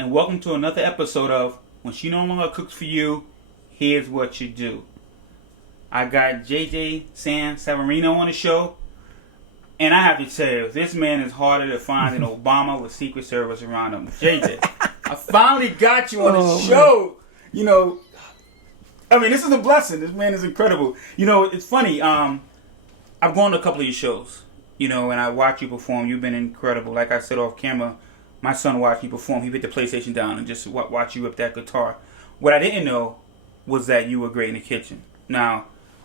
and welcome to another episode of When She No Longer Cooks For You, Here's What You Do. I got JJ Sansaverino on the show, and I have to tell you, this man is harder to find than Obama with Secret Service around him. JJ, I finally got you on the show. Man. You know, I mean, this is a blessing. This man is incredible. You know, it's funny. I've gone to a couple of your shows, you know, and I watch you perform. You've been incredible. Like I said off camera, my son watched you perform. He put the PlayStation down and just watch you rip that guitar. What I didn't know was that you were great in the kitchen. Now,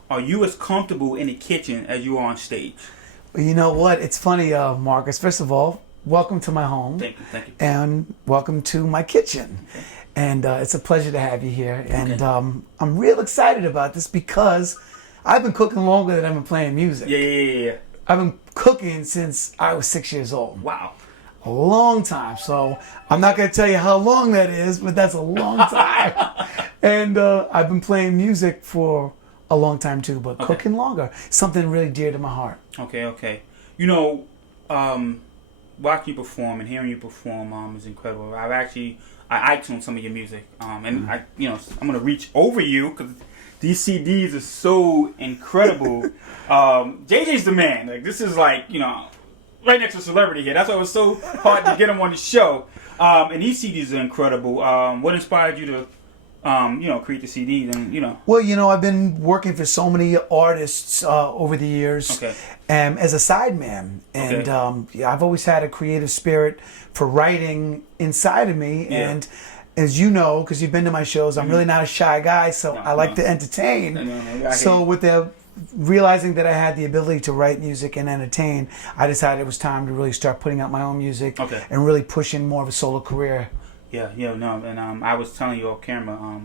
are you as comfortable in the kitchen as you are on stage? Well, you know what? It's funny, Marcus. First of all, welcome to my home. Thank you. And welcome to my kitchen. Okay. And it's a pleasure to have you here. And I'm real excited about this because I've been cooking longer than I've been playing music. Yeah. I've been cooking since I was 6 years old. Wow. A long time. So I'm not going to tell you how long that is, but that's a long time. And I've been playing music for a long time too, but cooking longer. Something really dear to my heart. Okay. You know, watching you perform and hearing you perform is incredible. I iTunes some of your music, and I'm gonna reach over you because these CDs are so incredible. JJ's the man. Like, this is like, you know, right next to celebrity here. That's why it was so hard to get him on the show. And these CDs are incredible. What inspired you to create the CDs and, you know? Well, you know, I've been working for so many artists over the years as a sideman. And I've always had a creative spirit for writing inside of me. Yeah. And as you know, because you've been to my shows, I'm really not a shy guy, so I like to entertain. So with realizing that I had the ability to write music and entertain, I decided it was time to really start putting out my own music and really pushing more of a solo career. I was telling you off camera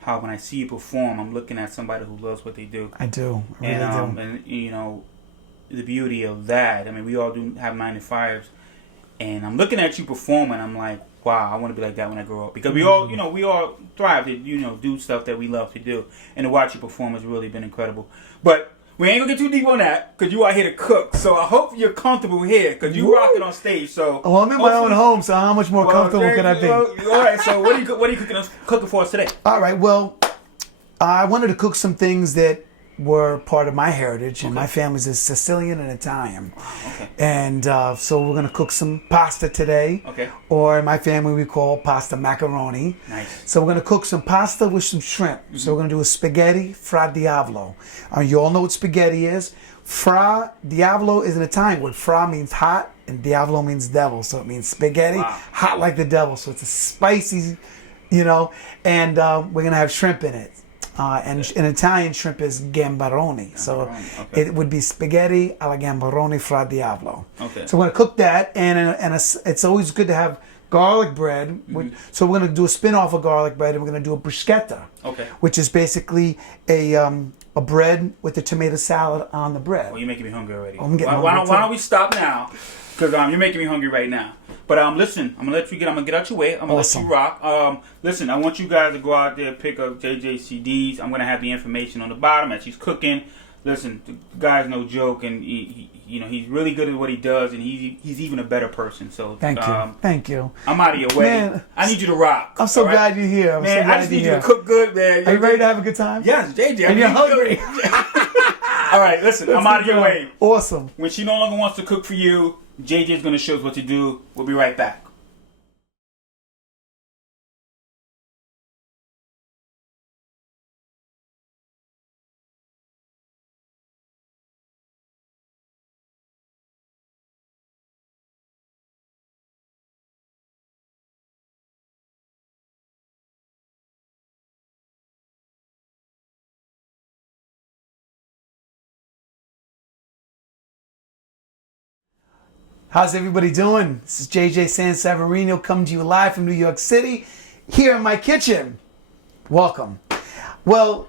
how when I see you perform, I'm looking at somebody who loves what they do. I do. I really do. And you know, the beauty of that. I mean, we all do have 9 to 5s, and I'm looking at you perform, and I'm like, wow, I want to be like that when I grow up. Because we all thrive to do stuff that we love to do, and to watch you perform has really been incredible. But we ain't gonna get too deep on that because you are here to cook. So I hope you're comfortable here because you rock it on stage. So I'm in my own home, so how much more comfortable can I be? All right. So what are you cooking for us today? All right. Well, I wanted to cook some things that were part of my heritage, and my family's is Sicilian and Italian. And so we're gonna cook some pasta today. Or in my family we call pasta macaroni. Nice. So we're gonna cook some pasta with some shrimp. So we're gonna do a spaghetti fra diavolo. You all know what spaghetti is. Fra diavolo is an Italian word. Fra means hot and diavolo means devil. So it means spaghetti, hot like the devil. So it's a spicy, and we're gonna have shrimp in it. And in Italian, shrimp is gambaroni. So it would be spaghetti alla gambaroni fra diavolo. So we're going to cook that, and it's always good to have garlic bread. So we're going to do a spin-off of garlic bread, and we're going to do a bruschetta, which is basically a bread with a tomato salad on the bread. Well, you're making me hungry already. Why don't we stop now? Because you're making me hungry right now. But listen, I'm gonna let you get. I'm gonna get out your way. I'm gonna let you rock. Listen, I want you guys to go out there, pick up JJ CDs. I'm gonna have the information on the bottom as she's cooking. Listen, the guy's no joke, and he's really good at what he does, and he's even a better person. So thank you. I'm out of your way. Man, I need you to rock. I'm so glad you're here. I just need you to cook good, man. Are you ready to have a good time? Yes, JJ. And you're hungry. All right, listen. I'm out of your way. Awesome. When she no longer wants to cook for you, JJ's going to show us what to do. We'll be right back. How's everybody doing? This is JJ Sansaverino coming to you live from New York City, here in my kitchen. Welcome. Well,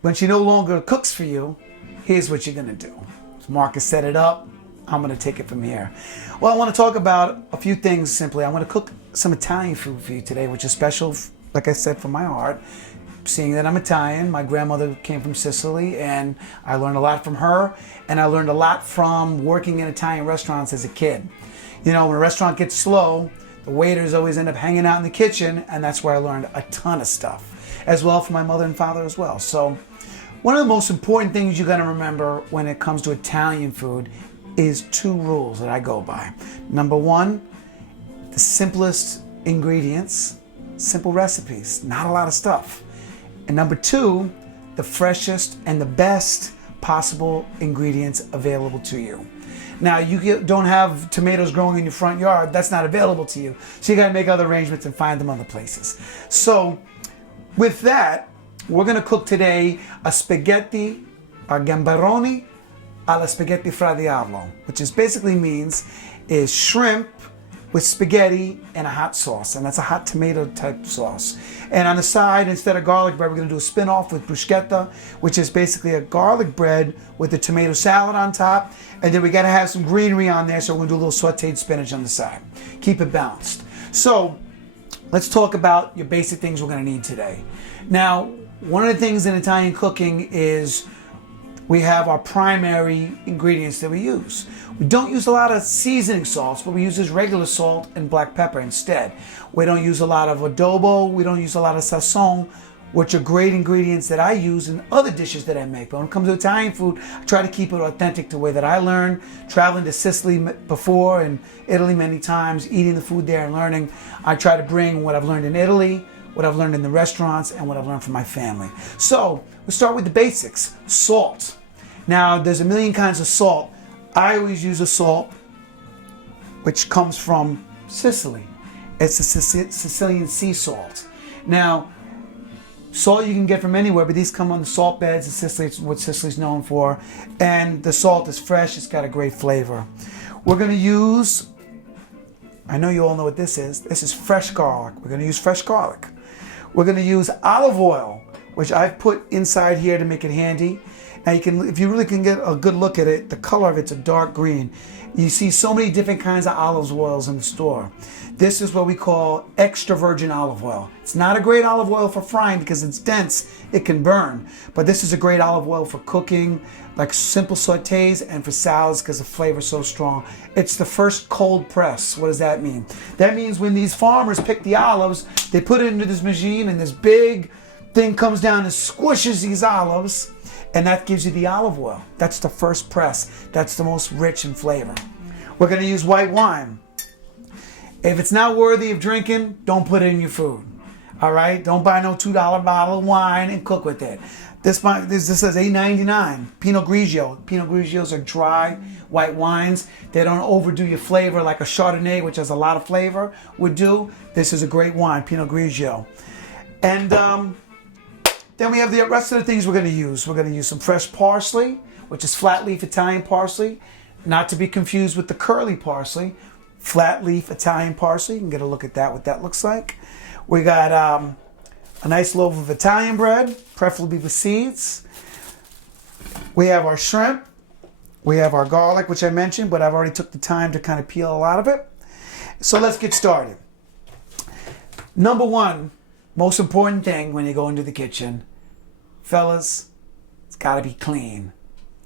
when she no longer cooks for you, here's what you're gonna do. Marcus set it up. I'm gonna take it from here. Well, I want to talk about a few things simply. I'm gonna cook some Italian food for you today, which is special, like I said, from my heart. Seeing that I'm Italian, my grandmother came from Sicily, and I learned a lot from her, and I learned a lot from working in Italian restaurants as a kid. You know, when a restaurant gets slow, The waiters always end up hanging out in the kitchen, and that's where I learned a ton of stuff, as well from my mother and father as well. So one of the most important things you got to remember when it comes to Italian food is 2 rules that I go by. Number 1, the simplest ingredients, simple recipes, not a lot of stuff. And number 2, the freshest and the best possible ingredients available to you. Now, don't have tomatoes growing in your front yard. That's not available to you. So you got to make other arrangements and find them other places. So with that, we're going to cook today a spaghetti, a gambaroni alla spaghetti fra diavolo, which is basically means is shrimp with spaghetti and a hot sauce, and that's a hot tomato type sauce. And on the side, instead of garlic bread, we're gonna do a spin-off with bruschetta, which is basically a garlic bread with a tomato salad on top, and then we gotta have some greenery on there, so we're gonna do a little sauteed spinach on the side. Keep it balanced. So let's talk about your basic things we're gonna need today. Now, one of the things in Italian cooking is we have our primary ingredients that we use. We don't use a lot of seasoning salts, but we use just regular salt and black pepper instead. We don't use a lot of adobo, we don't use a lot of sazon, which are great ingredients that I use in other dishes that I make. But when it comes to Italian food, I try to keep it authentic to the way that I learned. Traveling to Sicily before and Italy many times, eating the food there and learning, I try to bring what I've learned in Italy, what I've learned in the restaurants, and what I've learned from my family. So we'll start with the basics. Salt. Now, there's a million kinds of salt. I always use a salt which comes from Sicily. It's a Sicilian sea salt. Now, salt you can get from anywhere, but these come on the salt beds in Sicily. It's what Sicily's known for. And the salt is fresh. It's got a great flavor. We're going to use, I know you all know what this is. This is fresh garlic. We're going to use fresh garlic. We're going to use olive oil, which I've put inside here to make it handy. Now you can, if you really can get a good look at it, the color of it's a dark green. You see so many different kinds of olive oils in the store. This is what we call extra virgin olive oil. It's not a great olive oil for frying because it's dense, it can burn. But this is a great olive oil for cooking, like simple sautés, and for salads because the flavor is so strong. It's the first cold press. What does that mean? That means when these farmers pick the olives, they put it into this machine and this big thing comes down and squishes these olives. And that gives you the olive oil. That's the first press. That's the most rich in flavor. We're going to use white wine. If it's not worthy of drinking, don't put it in your food. All right? Don't buy no $2 bottle of wine and cook with it. This says $8.99. Pinot Grigio. Pinot Grigios are dry white wines. They don't overdo your flavor like a Chardonnay, which has a lot of flavor, would do. This is a great wine, Pinot Grigio. And then we have the rest of the things we're going to use. We're going to use some fresh parsley, which is flat leaf Italian parsley, not to be confused with the curly parsley. Flat leaf Italian parsley. You can get a look at that, what that looks like. We got a nice loaf of Italian bread, preferably with seeds. We have our shrimp. We have our garlic, which I mentioned, but I've already took the time to kind of peel a lot of it. So let's get started. Number 1, most important thing when you go into the kitchen, fellas, it's got to be clean.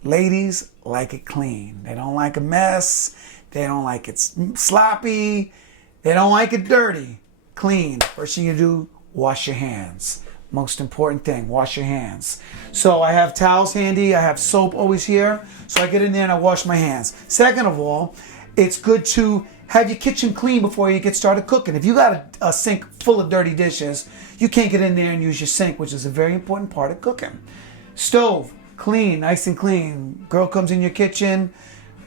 Ladies like it clean. They don't like a mess. They don't like it sloppy. They don't like it dirty. Clean. First thing you do, wash your hands. Most important thing, wash your hands. So I have towels handy. I have soap always here. So I get in there and I wash my hands. Second of all, it's good to have your kitchen clean before you get started cooking. If you got a sink full of dirty dishes, you can't get in there and use your sink, which is a very important part of cooking. Stove, clean, nice and clean. Girl comes in your kitchen,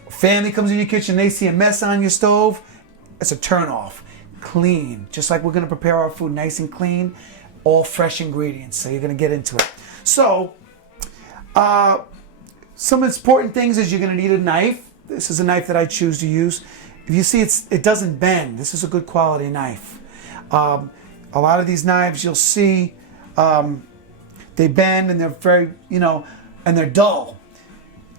family comes in your kitchen, they see a mess on your stove, it's a turn off. Clean, just like we're gonna prepare our food, nice and clean, all fresh ingredients, so you're gonna get into it. So, some important things is you're gonna need a knife. This is a knife that I choose to use. If you see it doesn't bend. This is a good quality knife. A lot of these knives you'll see they bend and they're very, and they're dull.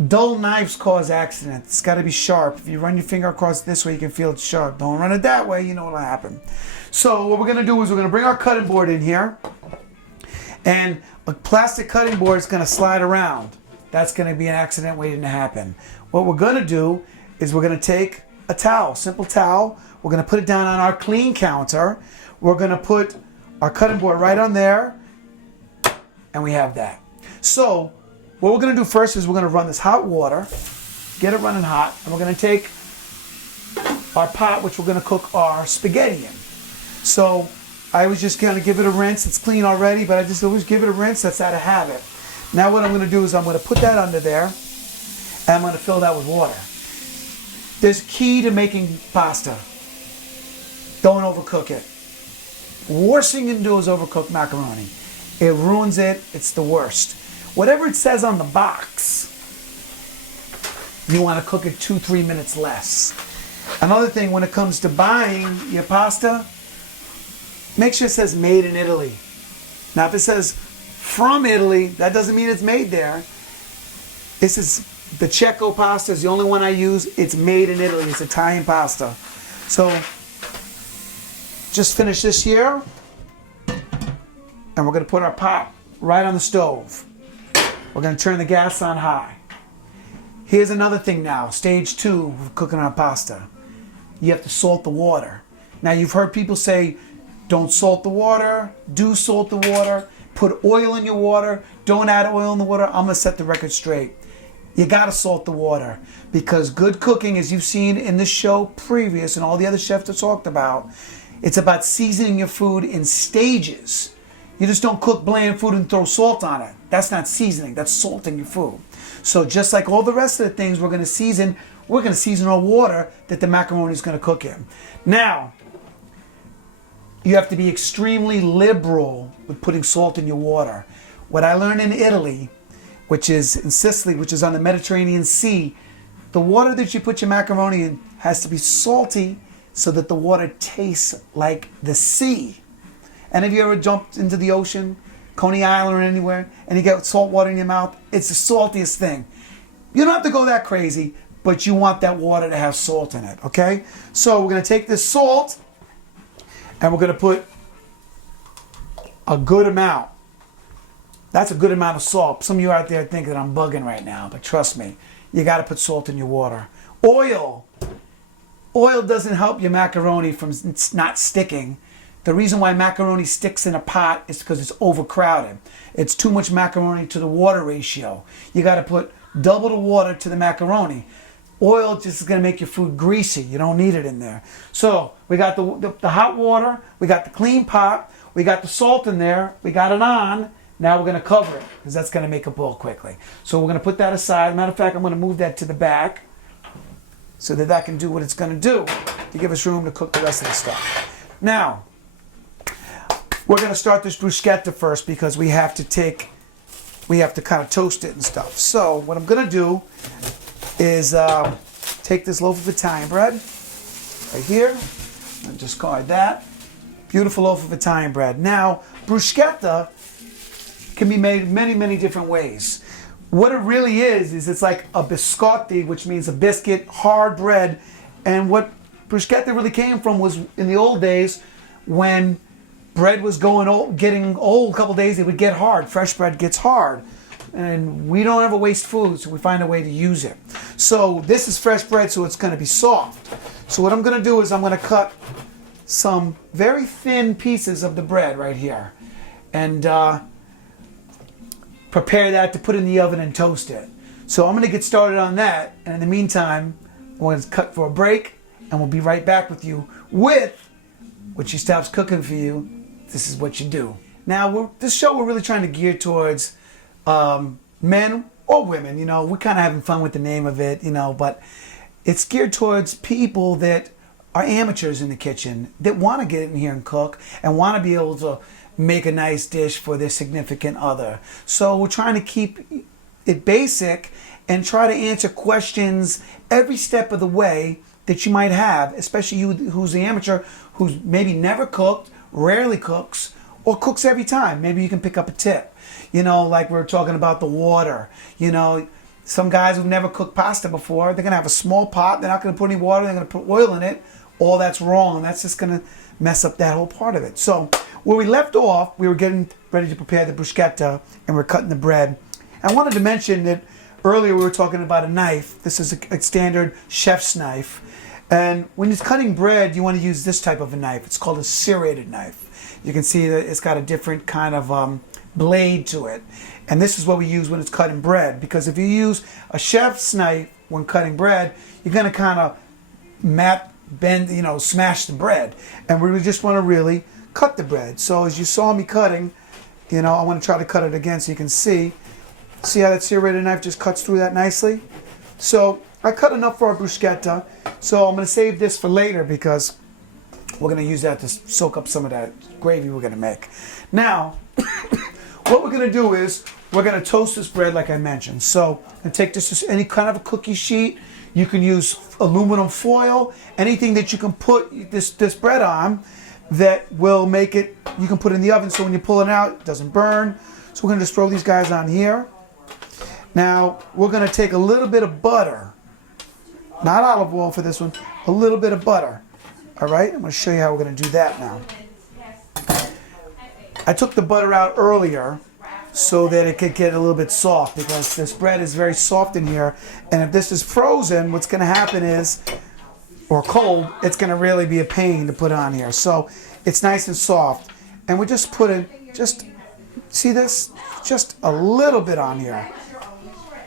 Dull knives cause accidents. It's got to be sharp. If you run your finger across this way, you can feel it's sharp. Don't run it that way, you know what'll happen. So what we're going to do is we're going to bring our cutting board in here, and a plastic cutting board is going to slide around. That's going to be an accident waiting to happen. What we're going to do is we're going to take a towel, simple towel. We're going to put it down on our clean counter. We're going to put our cutting board right on there, and we have that. So what we're going to do first is we're going to run this hot water, get it running hot, and we're going to take our pot, which we're going to cook our spaghetti in. So I was just going to give it a rinse. It's clean already, but I just always give it a rinse. That's out of habit. Now what I'm going to do is I'm going to put that under there, and I'm going to fill that with water. There's key to making pasta. Don't overcook it. Worst thing you can do is overcook macaroni. It ruins it. It's the worst. Whatever it says on the box, you want to cook it 2-3 minutes less. Another thing, when it comes to buying your pasta, make sure it says made in Italy. Now, if it says from Italy, that doesn't mean it's made there. This is the Cecco pasta is the only one I use. It's made in Italy. It's Italian pasta. So just finish this here, and we're going to put our pot right on the stove. We're going to turn the gas on high. Here's another thing now, stage 2 of cooking our pasta. You have to salt the water. Now, you've heard people say, don't salt the water, do salt the water, put oil in your water, don't add oil in the water. I'm going to set the record straight. You got to salt the water, because good cooking, as you've seen in the show previous and all the other chefs have talked about, it's about seasoning your food in stages. You just don't cook bland food and throw salt on it. That's not seasoning, that's salting your food. So just like all the rest of the things we're going to season our water that the macaroni is going to cook in. Now, you have to be extremely liberal with putting salt in your water. What I learned in Italy, which is in Sicily, which is on the Mediterranean Sea, the water that you put your macaroni in has to be salty so that the water tastes like the sea. And have you ever jumped into the ocean, Coney Island or anywhere, and you get salt water in your mouth? It's the saltiest thing. You don't have to go that crazy, but you want that water to have salt in it, okay? So we're going to take this salt, and we're going to put a good amount. That's a good amount of salt. Some of you out there think that I'm bugging right now, but trust me, you got to put salt in your water. Oil. Oil doesn't help your macaroni from not sticking. The reason why macaroni sticks in a pot is because it's overcrowded. It's too much macaroni to the water ratio. You got to put double the water to the macaroni. Oil just is going to make your food greasy. You don't need it in there. So we got the hot water. We got the clean pot. We got the salt in there. We got it on. Now we're going to cover it, because that's going to make it boil quickly. So we're going to put that aside. Matter of fact, I'm going to move that to the back so that can do what it's going to do to give us room to cook the rest of the stuff. Now, we're going to start this bruschetta first, because we have to kind of toast it and stuff. So what I'm going to do is take this loaf of Italian bread right here and discard that. Beautiful loaf of Italian bread. Now, bruschetta can be made many, many different ways. What it really is it's like a biscotti, which means a biscuit, hard bread. And what bruschetta really came from was in the old days when bread was getting old a couple days, it would get hard. Fresh bread gets hard. And we don't ever waste food, so we find a way to use it. So this is fresh bread, so it's going to be soft. So what I'm going to do is I'm going to cut some very thin pieces of the bread right here. And prepare that to put in the oven and toast it. So I'm going to get started on that. And in the meantime, I'm going to cut for a break, and we'll be right back with you with when she stops cooking for you. This is what you do. Now, this show, we're really trying to gear towards men or women. You know, we're kind of having fun with the name of it, you know, but it's geared towards people that are amateurs in the kitchen, that want to get in here and cook and want to be able to make a nice dish for their significant other. So we're trying to keep it basic and try to answer questions every step of the way that you might have, especially you who's the amateur, who's maybe never cooked, rarely cooks, or cooks every time. Maybe you can pick up a tip. You know, like we're talking about the water. You know, some guys who've never cooked pasta before, they're going to have a small pot, they're not going to put any water, they're going to put oil in it. All that's wrong, and that's just going to mess up that whole part of it. So where we left off, we were getting ready to prepare the bruschetta, and we're cutting the bread. I wanted to mention that earlier we were talking about a knife. This is a standard chef's knife, And when you're cutting bread, you want to use this type of a knife. It's called a serrated knife. You can see that it's got a different kind of blade to it. And this is what we use when it's cutting bread. Because if you use a chef's knife when cutting bread, you're going to kind of bend, smash the bread. And we just want to really cut the bread. So as you saw me cutting, I want to try to cut it again so you can see. See how that serrated knife just cuts through that nicely? So I cut enough for our bruschetta. So I'm going to save this for later because we're going to use that to soak up some of that gravy we're going to make. Now, what we're going to do is we're going to toast this bread like I mentioned. So I'm going to take this any kind of a cookie sheet. You can use aluminum foil, anything that you can put this bread on that will make it, you can put in the oven so when you pull it out, it doesn't burn. So we're going to just throw these guys on here. Now, we're going to take a little bit of butter, not olive oil for this one, a little bit of butter. All right, I'm going to show you how we're going to do that now. I took the butter out earlier so that it could get a little bit soft because this bread is very soft in here. And if this is frozen, what's going to happen is, or cold, it's going to really be a pain to put on here. So it's nice and soft. And we're just putting, see this? Just a little bit on here.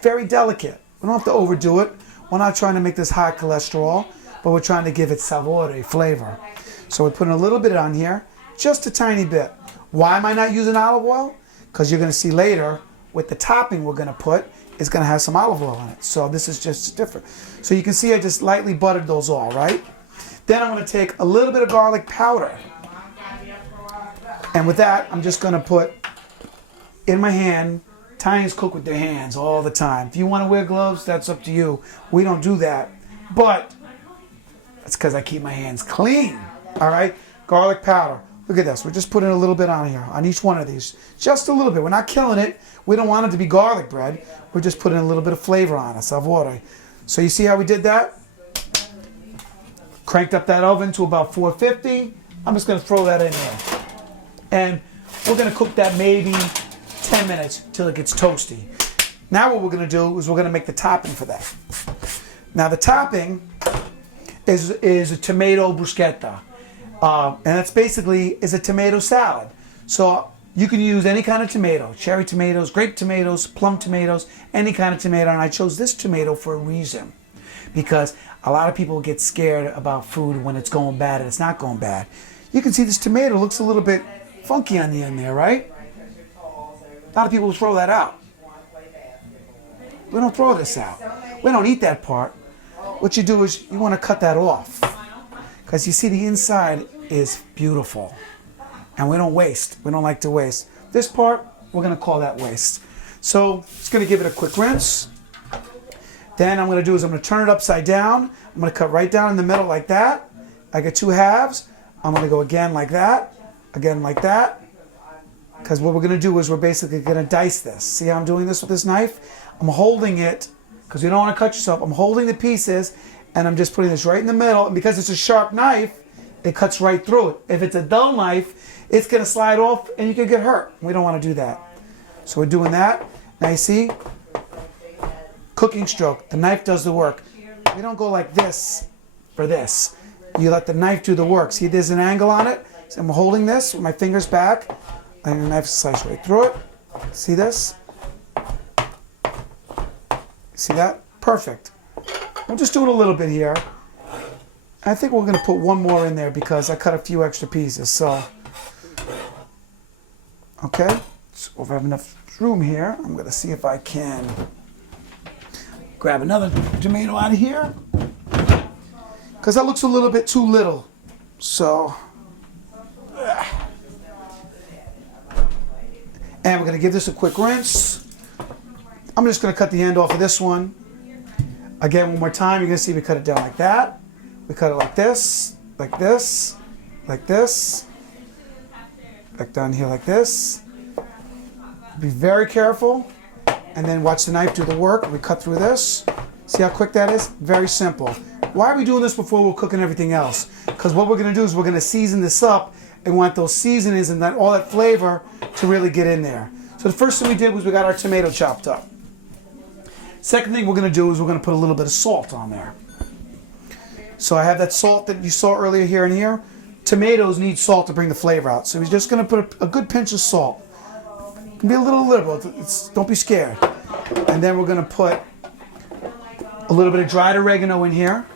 Very delicate. We don't have to overdo it. We're not trying to make this high cholesterol, but we're trying to give it sapore, flavor. So we're putting a little bit on here, just a tiny bit. Why am I not using olive oil? Because you're going to see later with the topping we're going to put, it's going to have some olive oil in it. So this is just different. So you can see I just lightly buttered those all, right? Then I'm going to take a little bit of garlic powder. And with that, I'm just going to put in my hand. Italians cook with their hands all the time. If you want to wear gloves, that's up to you. We don't do that. But that's because I keep my hands clean. All right? Garlic powder. Look at this. We're just putting a little bit on here, on each one of these. Just a little bit. We're not killing it. We don't want it to be garlic bread. We're just putting a little bit of flavor on it, sapore. So you see how we did that? Cranked up that oven to about 450. I'm just going to throw that in there. And we're going to cook that maybe 10 minutes till it gets toasty. Now what we're going to do is we're going to make the topping for that. Now the topping is a tomato bruschetta. And that's basically is a tomato salad. So you can use any kind of tomato, cherry tomatoes, grape tomatoes, plum tomatoes, any kind of tomato. And I chose this tomato for a reason. Because a lot of people get scared about food when it's going bad and it's not going bad. You can see this tomato looks a little bit funky on the end there, right? A lot of people throw that out. We don't throw this out. We don't eat that part. What you do is you want to cut that off. Because you see the inside is beautiful. And we don't waste. We don't like to waste. This part, we're going to call that waste. So just going to give it a quick rinse. Then I'm going to do is I'm going to turn it upside down. I'm going to cut right down in the middle like that. I get two halves. I'm going to go again like that. Again like that. Because what we're going to do is we're basically going to dice this. See how I'm doing this with this knife? I'm holding it, because you don't want to cut yourself. I'm holding the pieces, and I'm just putting this right in the middle. And because it's a sharp knife, it cuts right through it. If it's a dull knife, it's going to slide off, and you can get hurt. We don't want to do that. So we're doing that. Now you see? Cooking stroke. The knife does the work. We don't go like this for this. You let the knife do the work. See, there's an angle on it. So I'm holding this with my fingers back. And the knife slices right through it. See this? See that? Perfect. We'll just do it a little bit here. I think we're going to put one more in there because I cut a few extra pieces. So, okay. So if I have enough room here, I'm going to see if I can grab another tomato out of here. Because that looks a little bit too little. So, and we're going to give this a quick rinse. I'm just going to cut the end off of this one. Again, one more time, you're going to see we cut it down like that. We cut it like this, like this, like this. Back down here like this. Be very careful. And then watch the knife do the work. We cut through this. See how quick that is? Very simple. Why are we doing this before we're cooking everything else? Because what we're going to do is we're going to season this up and want those seasonings and that all that flavor to really get in there. So the first thing we did was we got our tomato chopped up. Second thing we're going to do is we're going to put a little bit of salt on there. So I have that salt that you saw earlier here and here. Tomatoes need salt to bring the flavor out. So we're just going to put a good pinch of salt. It can be a little liberal. Don't be scared. And then we're going to put a little bit of dried oregano in here.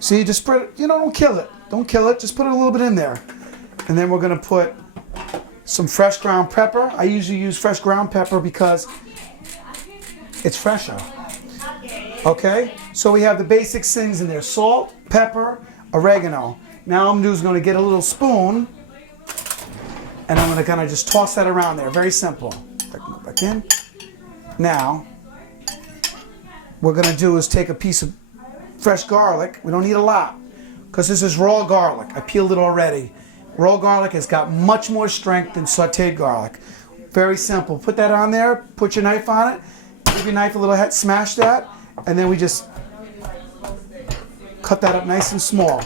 See, just put it, don't kill it. Don't kill it. Just put it a little bit in there. And then we're going to put some fresh ground pepper. I usually use fresh ground pepper because it's fresher. Okay? So we have the basic things in there. Salt, pepper, oregano. Now I'm just going to get a little spoon and I'm going to kind of just toss that around there. Very simple. Back in. Now, what we're going to do is take a piece of fresh garlic. We don't need a lot because this is raw garlic. I peeled it already. Raw garlic has got much more strength than sauteed garlic. Very simple. Put that on there. Put your knife on it. Give your knife a little head. Smash that. And then we just cut that up nice and small.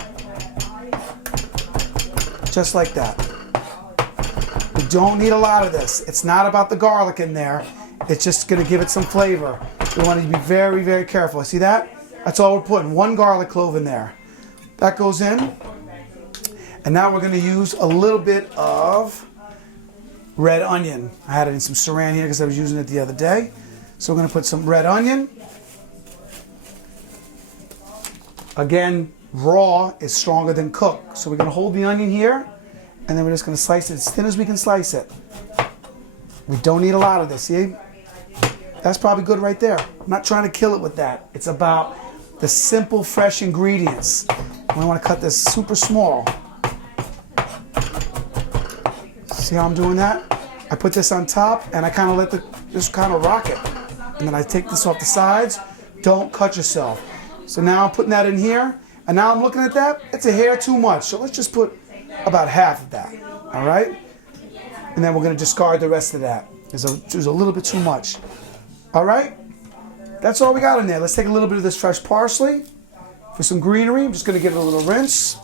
Just like that. We don't need a lot of this. It's not about the garlic in there. It's just going to give it some flavor. We want to be very, very careful. See that? That's all we're putting. 1 garlic clove in there. That goes in. And now we're going to use a little bit of red onion. I had it in some saran here because I was using it the other day. So we're going to put some red onion. Again, raw is stronger than cooked. So we're going to hold the onion here, and then we're just going to slice it as thin as we can slice it. We don't need a lot of this, see? That's probably good right there. I'm not trying to kill it with that. It's about the simple, fresh ingredients. We want to cut this super small. See how I'm doing that? I put this on top, and I kind of just kind of rock it. And then I take this off the sides. Don't cut yourself. So now I'm putting that in here, and now I'm looking at that. It's a hair too much, so let's just put about half of that, all right? And then we're going to discard the rest of that. There's a little bit too much, all right? That's all we got in there. Let's take a little bit of this fresh parsley for some greenery. I'm just going to give it a little rinse.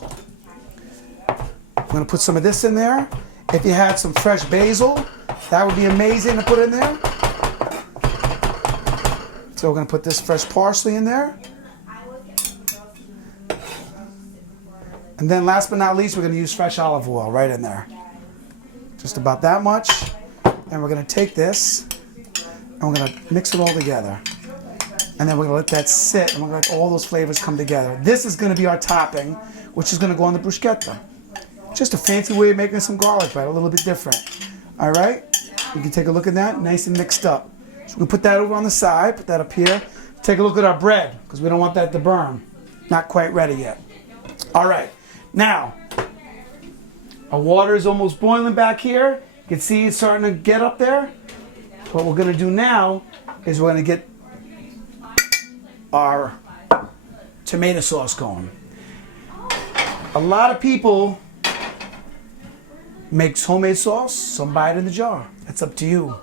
I'm going to put some of this in there. If you had some fresh basil, that would be amazing to put in there. So we're going to put this fresh parsley in there. And then last but not least, we're going to use fresh olive oil right in there. Just about that much. And we're going to take this and we're going to mix it all together. And then we're going to let that sit and we're going to let all those flavors come together. This is going to be our topping, which is going to go on the bruschetta. Just a fancy way of making some garlic bread, a little bit different. All right? You can take a look at that, nice and mixed up. So we're going to put that over on the side, put that up here. Take a look at our bread, because we don't want that to burn. Not quite ready yet. All right. Now, our water is almost boiling back here. You can see it's starting to get up there. What we're going to do now is we're going to get our tomato sauce going. A lot of people make homemade sauce. Some buy it in the jar. That's up to you.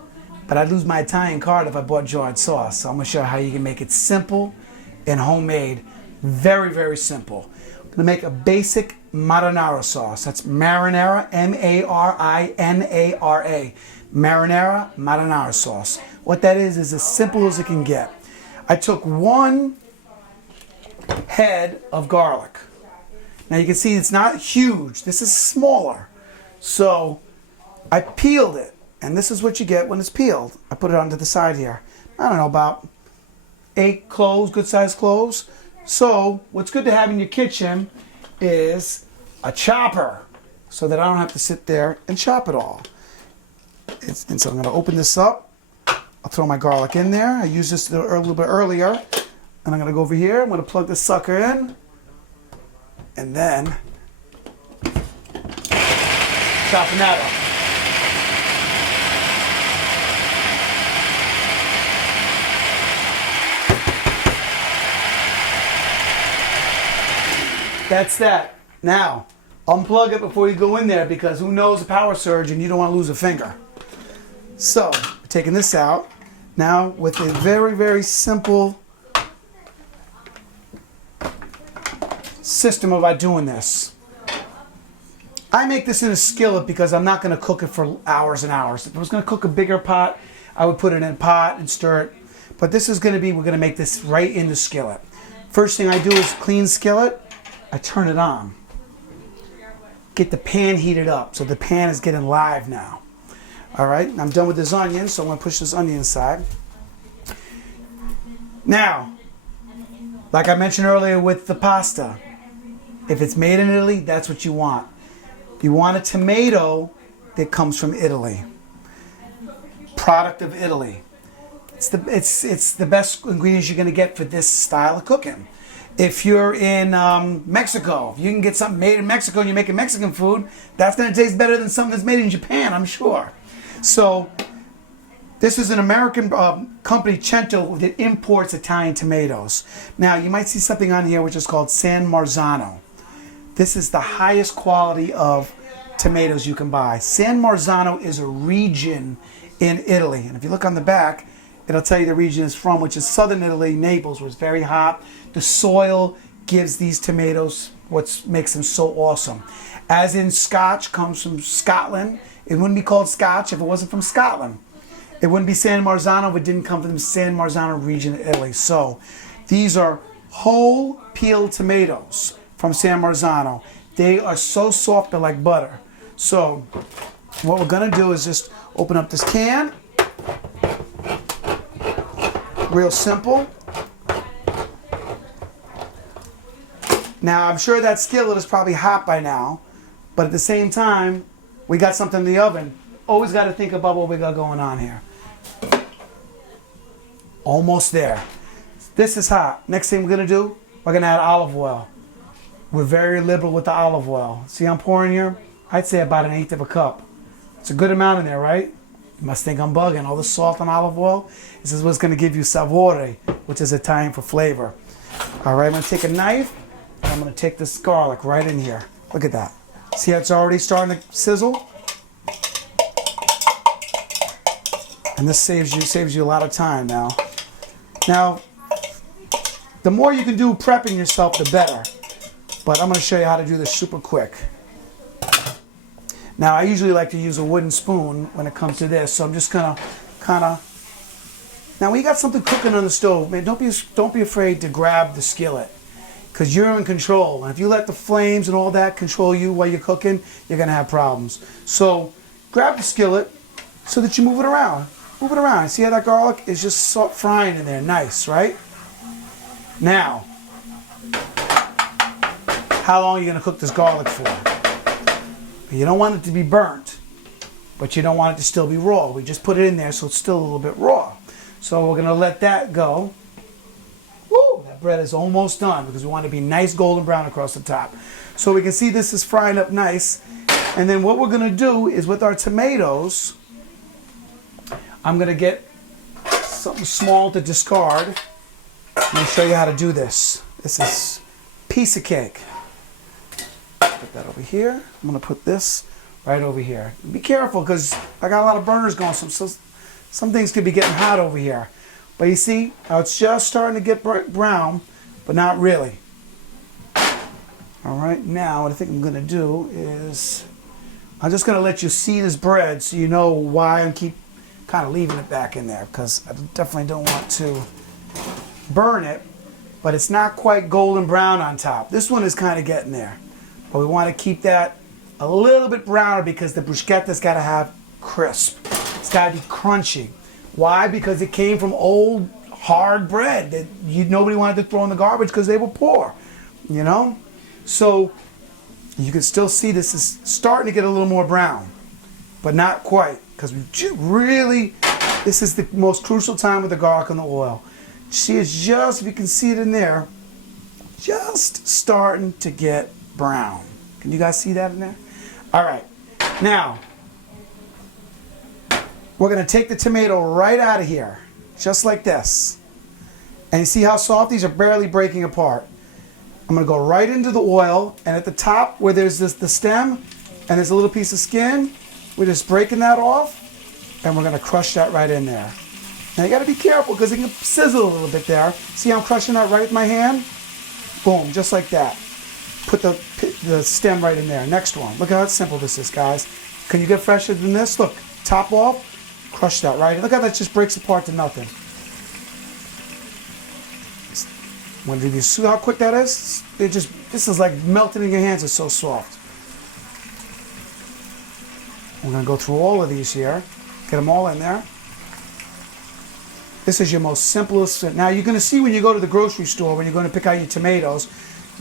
But I'd lose my Italian card if I bought jarred sauce. So I'm going to show you how you can make it simple and homemade. Very, very simple. I'm going to make a basic marinara sauce. That's marinara, M-A-R-I-N-A-R-A. Marinara sauce. What that is as simple as it can get. I took 1 head of garlic. Now you can see it's not huge. This is smaller. So I peeled it. And this is what you get when it's peeled. I put it onto the side here. I don't know, about 8 cloves, good sized cloves. So what's good to have in your kitchen is a chopper so that I don't have to sit there and chop it all. And so I'm going to open this up. I'll throw my garlic in there. I used this a little bit earlier. And I'm going to go over here. I'm going to plug this sucker in. And then chopping that up. That's that. Now, unplug it before you go in there because who knows a power surge and you don't want to lose a finger. So, taking this out. Now, with a very, very simple system about doing this. I make this in a skillet because I'm not going to cook it for hours and hours. If I was going to cook a bigger pot, I would put it in a pot and stir it. But this is going to be, we're going to make this right in the skillet. First thing I do is clean skillet. I turn it on. Get the pan heated up. So the pan is getting live now. All right, I'm done with this onion, so I'm gonna push this onion aside. Now, like I mentioned earlier with the pasta, if it's made in Italy, that's what you want. You want a tomato that comes from Italy. Product of Italy. It's the best ingredients you're gonna get for this style of cooking. If you're in Mexico, if you can get something made in Mexico and you're making Mexican food, that's gonna taste better than something that's made in Japan, I'm sure. So this is an American company, Cento, that imports Italian tomatoes. Now, you might see something on here which is called San Marzano. This is the highest quality of tomatoes you can buy. San Marzano is a region in Italy. And if you look on the back, it'll tell you the region it's from, which is southern Italy, Naples, where it's very hot. The soil gives these tomatoes what makes them so awesome. As in, Scotch comes from Scotland. It wouldn't be called Scotch if it wasn't from Scotland. It wouldn't be San Marzano if it didn't come from the San Marzano region of Italy. So these are whole peeled tomatoes from San Marzano. They are so soft, they're like butter. So what we're gonna do is just open up this can. Real simple. Now, I'm sure that skillet is probably hot by now, but at the same time, we got something in the oven. Always got to think about what we got going on here. Almost there. This is hot. Next thing we're going to do, we're going to add olive oil. We're very liberal with the olive oil. See, I'm pouring here? I'd say about 1/8 of a cup. It's a good amount in there, right? You must think I'm bugging. All the salt and olive oil, this is what's going to give you sapore, which is Italian for flavor. All right, I'm going to take a knife, and I'm going to take this garlic right in here. Look at that. See how it's already starting to sizzle? And this saves you a lot of time now. Now, the more you can do prepping yourself, the better. But I'm going to show you how to do this super quick. Now, I usually like to use a wooden spoon when it comes to this, so I'm just going to kind of... Now, when you got something cooking on the stove, man, don't be afraid to grab the skillet, because you're in control. And if you let the flames and all that control you while you're cooking, you're going to have problems. So grab the skillet so that you move it around. Move it around. See how that garlic is just frying in there? Nice, right? Now, how long are you going to cook this garlic for? You don't want it to be burnt, but you don't want it to still be raw. We just put it in there so it's still a little bit raw. So we're going to let that go. Woo! That bread is almost done because we want it to be nice golden brown across the top. So we can see this is frying up nice. And then what we're going to do is with our tomatoes, I'm going to get something small to discard. I'm going to show you how to do this. This is a piece of cake. Put that over here. I'm going to put this right over here. Be careful because I got a lot of burners going. Some things could be getting hot over here. But you see how it's just starting to get brown, but not really. All right, now what I think I'm going to do is I'm just going to let you see this bread so you know why I keep kind of leaving it back in there, because I definitely don't want to burn it, but it's not quite golden brown on top. This one is kind of getting there, but we want to keep that a little bit browner because the bruschetta's got to have crisp. It's got to be crunchy. Why? Because it came from old hard bread that nobody wanted to throw in the garbage because they were poor, you know? So you can still see this is starting to get a little more brown, but not quite, because we really, this is the most crucial time with the garlic and the oil. See, it's just, if you can see it in there, just starting to get brown. Can you guys see that in there? All right, now we're going to take the tomato right out of here, just like this. And you see how soft these are, barely breaking apart. I'm going to go right into the oil, and at the top where there's the stem and there's a little piece of skin, we're just breaking that off, and we're going to crush that right in there. Now you got to be careful because it can sizzle a little bit there. See how I'm crushing that right with my hand? Boom, just like that. Put the stem right in there. Next one. Look how simple this is, guys. Can you get fresher than this? Look, top off, crush that right. Look how that just breaks apart to nothing. I'm gonna do this. See how quick that is? This is like melting in your hands. It's so soft. We're gonna go through all of these here. Get them all in there. This is your most simplest. Now you're gonna see when you go to the grocery store, when you're gonna pick out your tomatoes,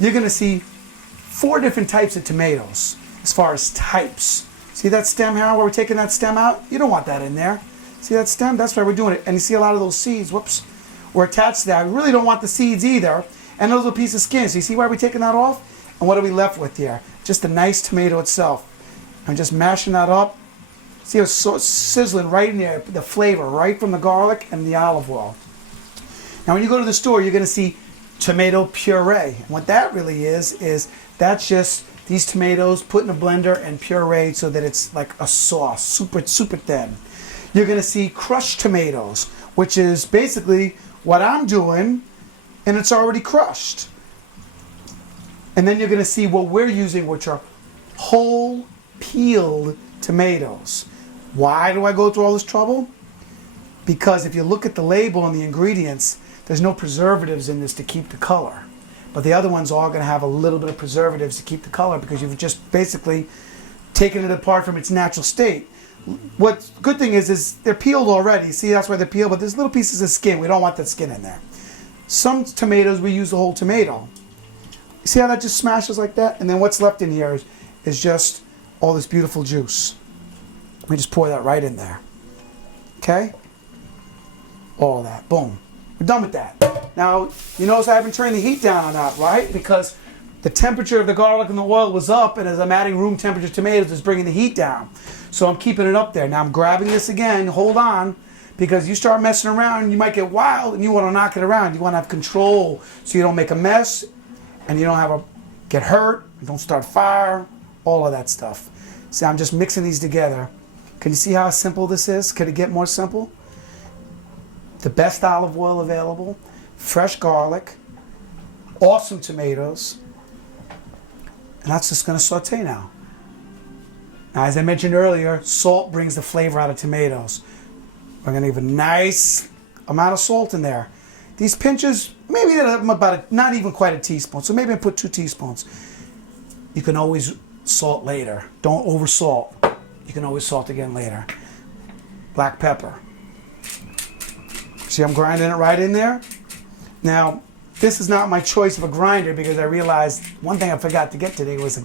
you're gonna see 4 different types of tomatoes as far as types. See that stem here where we're taking that stem out? You don't want that in there. See that stem? That's why we're doing it. And you see a lot of those seeds, whoops, were attached to that. We really don't want the seeds either. And those are a piece of skin. So you see why we're taking that off? And what are we left with here? Just a nice tomato itself. I'm just mashing that up. See how it's so sizzling right in there, the flavor right from the garlic and the olive oil. Now when you go to the store, you're going to see tomato puree. And what that really is that's just these tomatoes put in a blender and pureed so that it's like a sauce, super, super thin. You're going to see crushed tomatoes, which is basically what I'm doing, and it's already crushed. And then you're going to see what we're using, which are whole peeled tomatoes. Why do I go through all this trouble? Because if you look at the label and the ingredients, there's no preservatives in this to keep the color. But the other ones are all going to have a little bit of preservatives to keep the color because you've just basically taken it apart from its natural state. What's good thing is they're peeled already. See, that's why they're peeled, but there's little pieces of skin. We don't want that skin in there. Some tomatoes, we use the whole tomato. See how that just smashes like that? And then what's left in here is just all this beautiful juice. Let me just pour that right in there. Okay? All of that. Boom. We're done with that. Now, you notice I haven't turned the heat down on that, right? Because the temperature of the garlic and the oil was up, and as I'm adding room temperature tomatoes, it's bringing the heat down. So I'm keeping it up there. Now I'm grabbing this again. Hold on, because you start messing around, you might get wild, and you want to knock it around. You want to have control so you don't make a mess, and you don't get hurt, you don't start fire, all of that stuff. See, I'm just mixing these together. Can you see how simple this is? Could it get more simple? The best olive oil available, fresh garlic, awesome tomatoes, and that's just going to saute now. Now, as I mentioned earlier, salt brings the flavor out of tomatoes. We're going to give a nice amount of salt in there. These pinches, maybe not even quite a teaspoon, so maybe I put 2 teaspoons. You can always salt later. Don't over salt. You can always salt again later. Black pepper. See, I'm grinding it right in there. Now, this is not my choice of a grinder because I realized one thing I forgot to get today was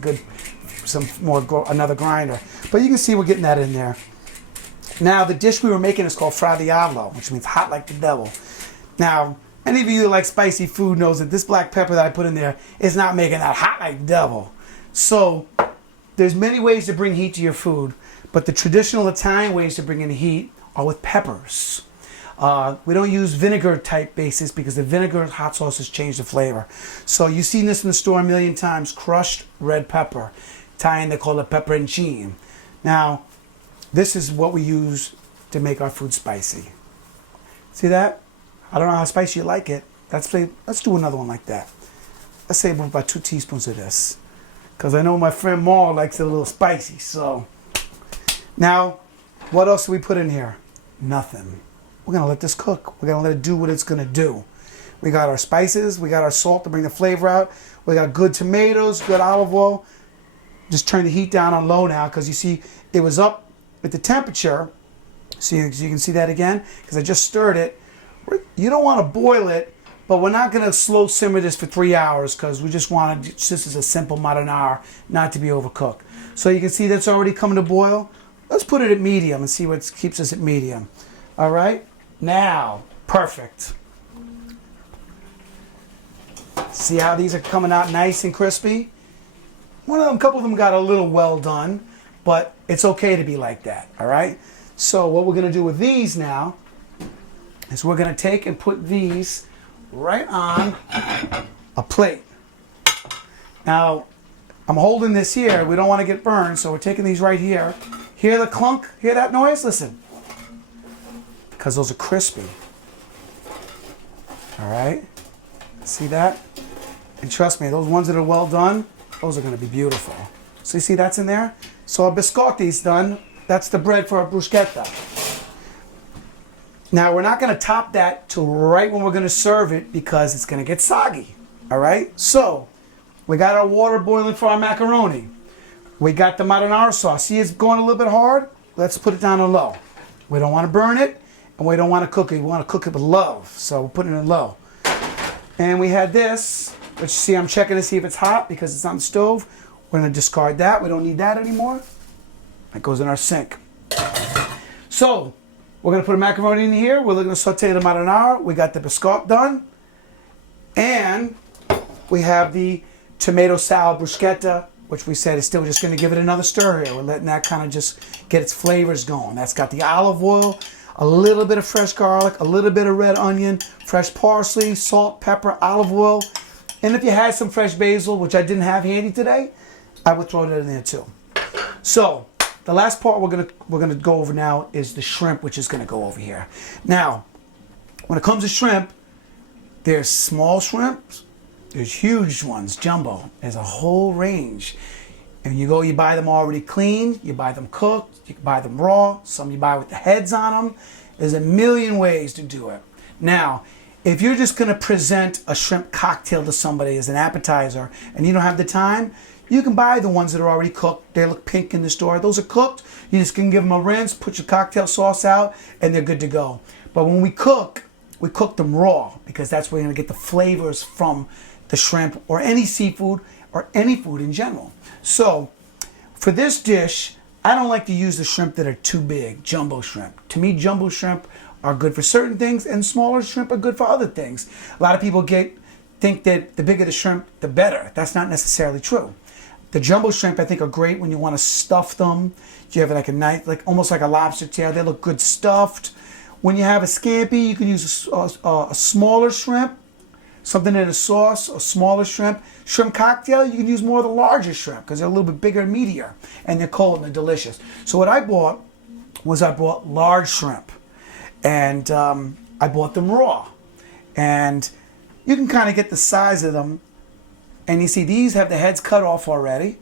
another grinder. But you can see we're getting that in there. Now, the dish we were making is called Fra Diavolo, which means hot like the devil. Now, any of you who like spicy food knows that this black pepper that I put in there is not making that hot like the devil. So, there's many ways to bring heat to your food, but the traditional Italian ways to bring in heat are with peppers. We don't use vinegar type bases because the vinegar in hot sauces change the flavor. So you've seen this in the store a million times, crushed red pepper. Italian, they call it peperoncino. Now, this is what we use to make our food spicy. See that? I don't know how spicy you like it. Let's do another one like that. Let's say about 2 teaspoons of this. Because I know my friend Maul likes it a little spicy. So, now, what else do we put in here? Nothing. We're going to let this cook. We're going to let it do what it's going to do. We got our spices. We got our salt to bring the flavor out. We got good tomatoes, good olive oil. Just turn the heat down on low now because you see it was up at the temperature. So you can see that again because I just stirred it. You don't want to boil it, but we're not going to slow simmer this for 3 hours because we just want to, this is a simple marinara, not to be overcooked. So you can see that's already coming to boil. Let's put it at medium and see what keeps us at medium. All right. Now, perfect. See how these are coming out nice and crispy? A couple of them got a little well done, but it's okay to be like that, all right? So what we're gonna do with these now is we're gonna take and put these right on a plate. Now, I'm holding this here. We don't wanna get burned, so we're taking these right here. Hear the clunk? Hear that noise? Listen. Because those are crispy. All right? See that? And trust me, those ones that are well done, those are going to be beautiful. So you see that's in there? So our biscotti's done. That's the bread for our bruschetta. Now we're not going to top that till right when we're going to serve it because it's going to get soggy. All right. So we got our water boiling for our macaroni. We got the marinara sauce. See, it's going a little bit hard. Let's put it down on low. We don't want to burn it, and we don't want to cook it. We want to cook it with love. So we're putting it in low. And we had this, which you see I'm checking to see if it's hot because it's on the stove. We're going to discard that. We don't need that anymore. That goes in our sink. So we're going to put a macaroni in here. We're going to saute the marinara. We got the biscotti done. And we have the tomato salad bruschetta, which we said is still just going to give it another stir here. We're letting that kind of just get its flavors going. That's got the olive oil, a little bit of fresh garlic, a little bit of red onion, fresh parsley, salt, pepper, olive oil. And if you had some fresh basil, which I didn't have handy today, I would throw that in there too. So the last part we're gonna go over now is the shrimp, which is gonna go over here. Now, when it comes to shrimp, there's small shrimps, there's huge ones, jumbo. There's a whole range. And you buy them already cleaned, you buy them cooked, you can buy them raw, some you buy with the heads on them. There's a million ways to do it. Now, if you're just gonna present a shrimp cocktail to somebody as an appetizer and you don't have the time, you can buy the ones that are already cooked. They look pink in the store. Those are cooked. You just can give them a rinse, put your cocktail sauce out, and they're good to go. But when we cook them raw because that's where you're gonna get the flavors from the shrimp or any seafood or any food in general. So for this dish, I don't like to use the shrimp that are too big, jumbo shrimp. To me, jumbo shrimp are good for certain things and smaller shrimp are good for other things. A lot of people think that the bigger the shrimp, the better. That's not necessarily true. The jumbo shrimp, I think, are great when you want to stuff them. You have like a knife, like almost like a lobster tail. They look good stuffed. When you have a scampi, you can use a smaller shrimp, something in a sauce, a smaller shrimp. Shrimp cocktail, you can use more of the larger shrimp because they're a little bit bigger and meatier, and they're cold and they're delicious. So what I bought large shrimp, and I bought them raw. And you can kind of get the size of them. And you see these have the heads cut off already.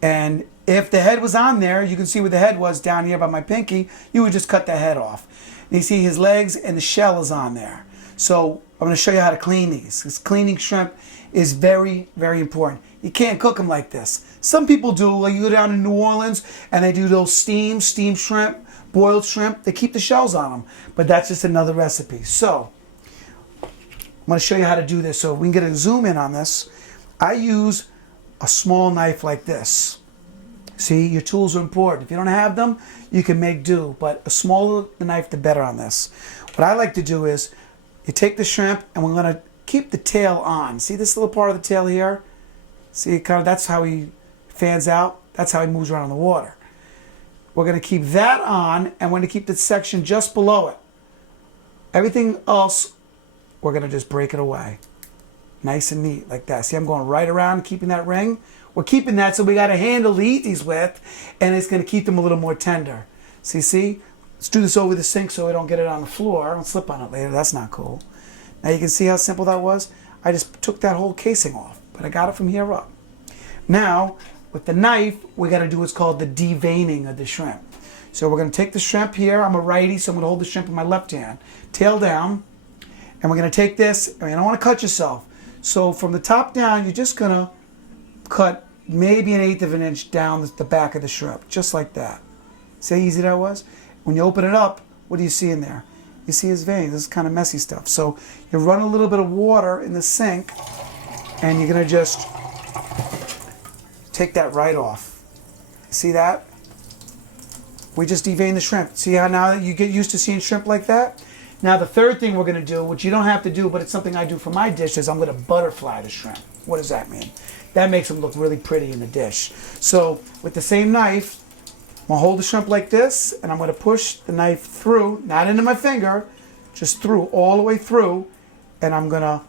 And if the head was on there, you can see where the head was down here by my pinky, you would just cut the head off. And you see his legs and the shell is on there. So I'm going to show you how to clean these. Because cleaning shrimp is very, very important. You can't cook them like this. Some people do, like you go down to New Orleans and they do those steamed shrimp, boiled shrimp. They keep the shells on them. But that's just another recipe. So I'm going to show you how to do this so we can get a zoom in on this. I use a small knife like this. See, your tools are important. If you don't have them, you can make do, but the smaller the knife, the better on this. What I like to do is you take the shrimp and we're going to keep the tail on. See this little part of the tail here? See, that's how he fans out. That's how he moves around in the water. We're going to keep that on and we're going to keep the section just below it. Everything else, we're going to just break it away. Nice and neat like that. See, I'm going right around keeping that ring. We're keeping that so we got a handle to eat these with, and it's going to keep them a little more tender. See? Let's do this over the sink so we don't get it on the floor. I don't slip on it later. That's not cool. Now you can see how simple that was. I just took that whole casing off, but I got it from here up. Now, with the knife, we got to do what's called the deveining of the shrimp. So we're going to take the shrimp here. I'm a righty, so I'm going to hold the shrimp in my left hand, tail down, and we're going to take this. I don't want to cut yourself. So from the top down, you're just going to cut maybe 1/8 of an inch down the back of the shrimp, just like that. See how easy that was? When you open it up, what do you see in there? You see his veins. This is kind of messy stuff. So you run a little bit of water in the sink, and you're going to just take that right off. See that? We just devein the shrimp. See how now you get used to seeing shrimp like that? Now the third thing we're going to do, which you don't have to do, but it's something I do for my dish, is I'm going to butterfly the shrimp. What does that mean? That makes them look really pretty in the dish. So with the same knife, I'm going to hold the shrimp like this, and I'm going to push the knife through, not into my finger, just through, all the way through, and I'm going to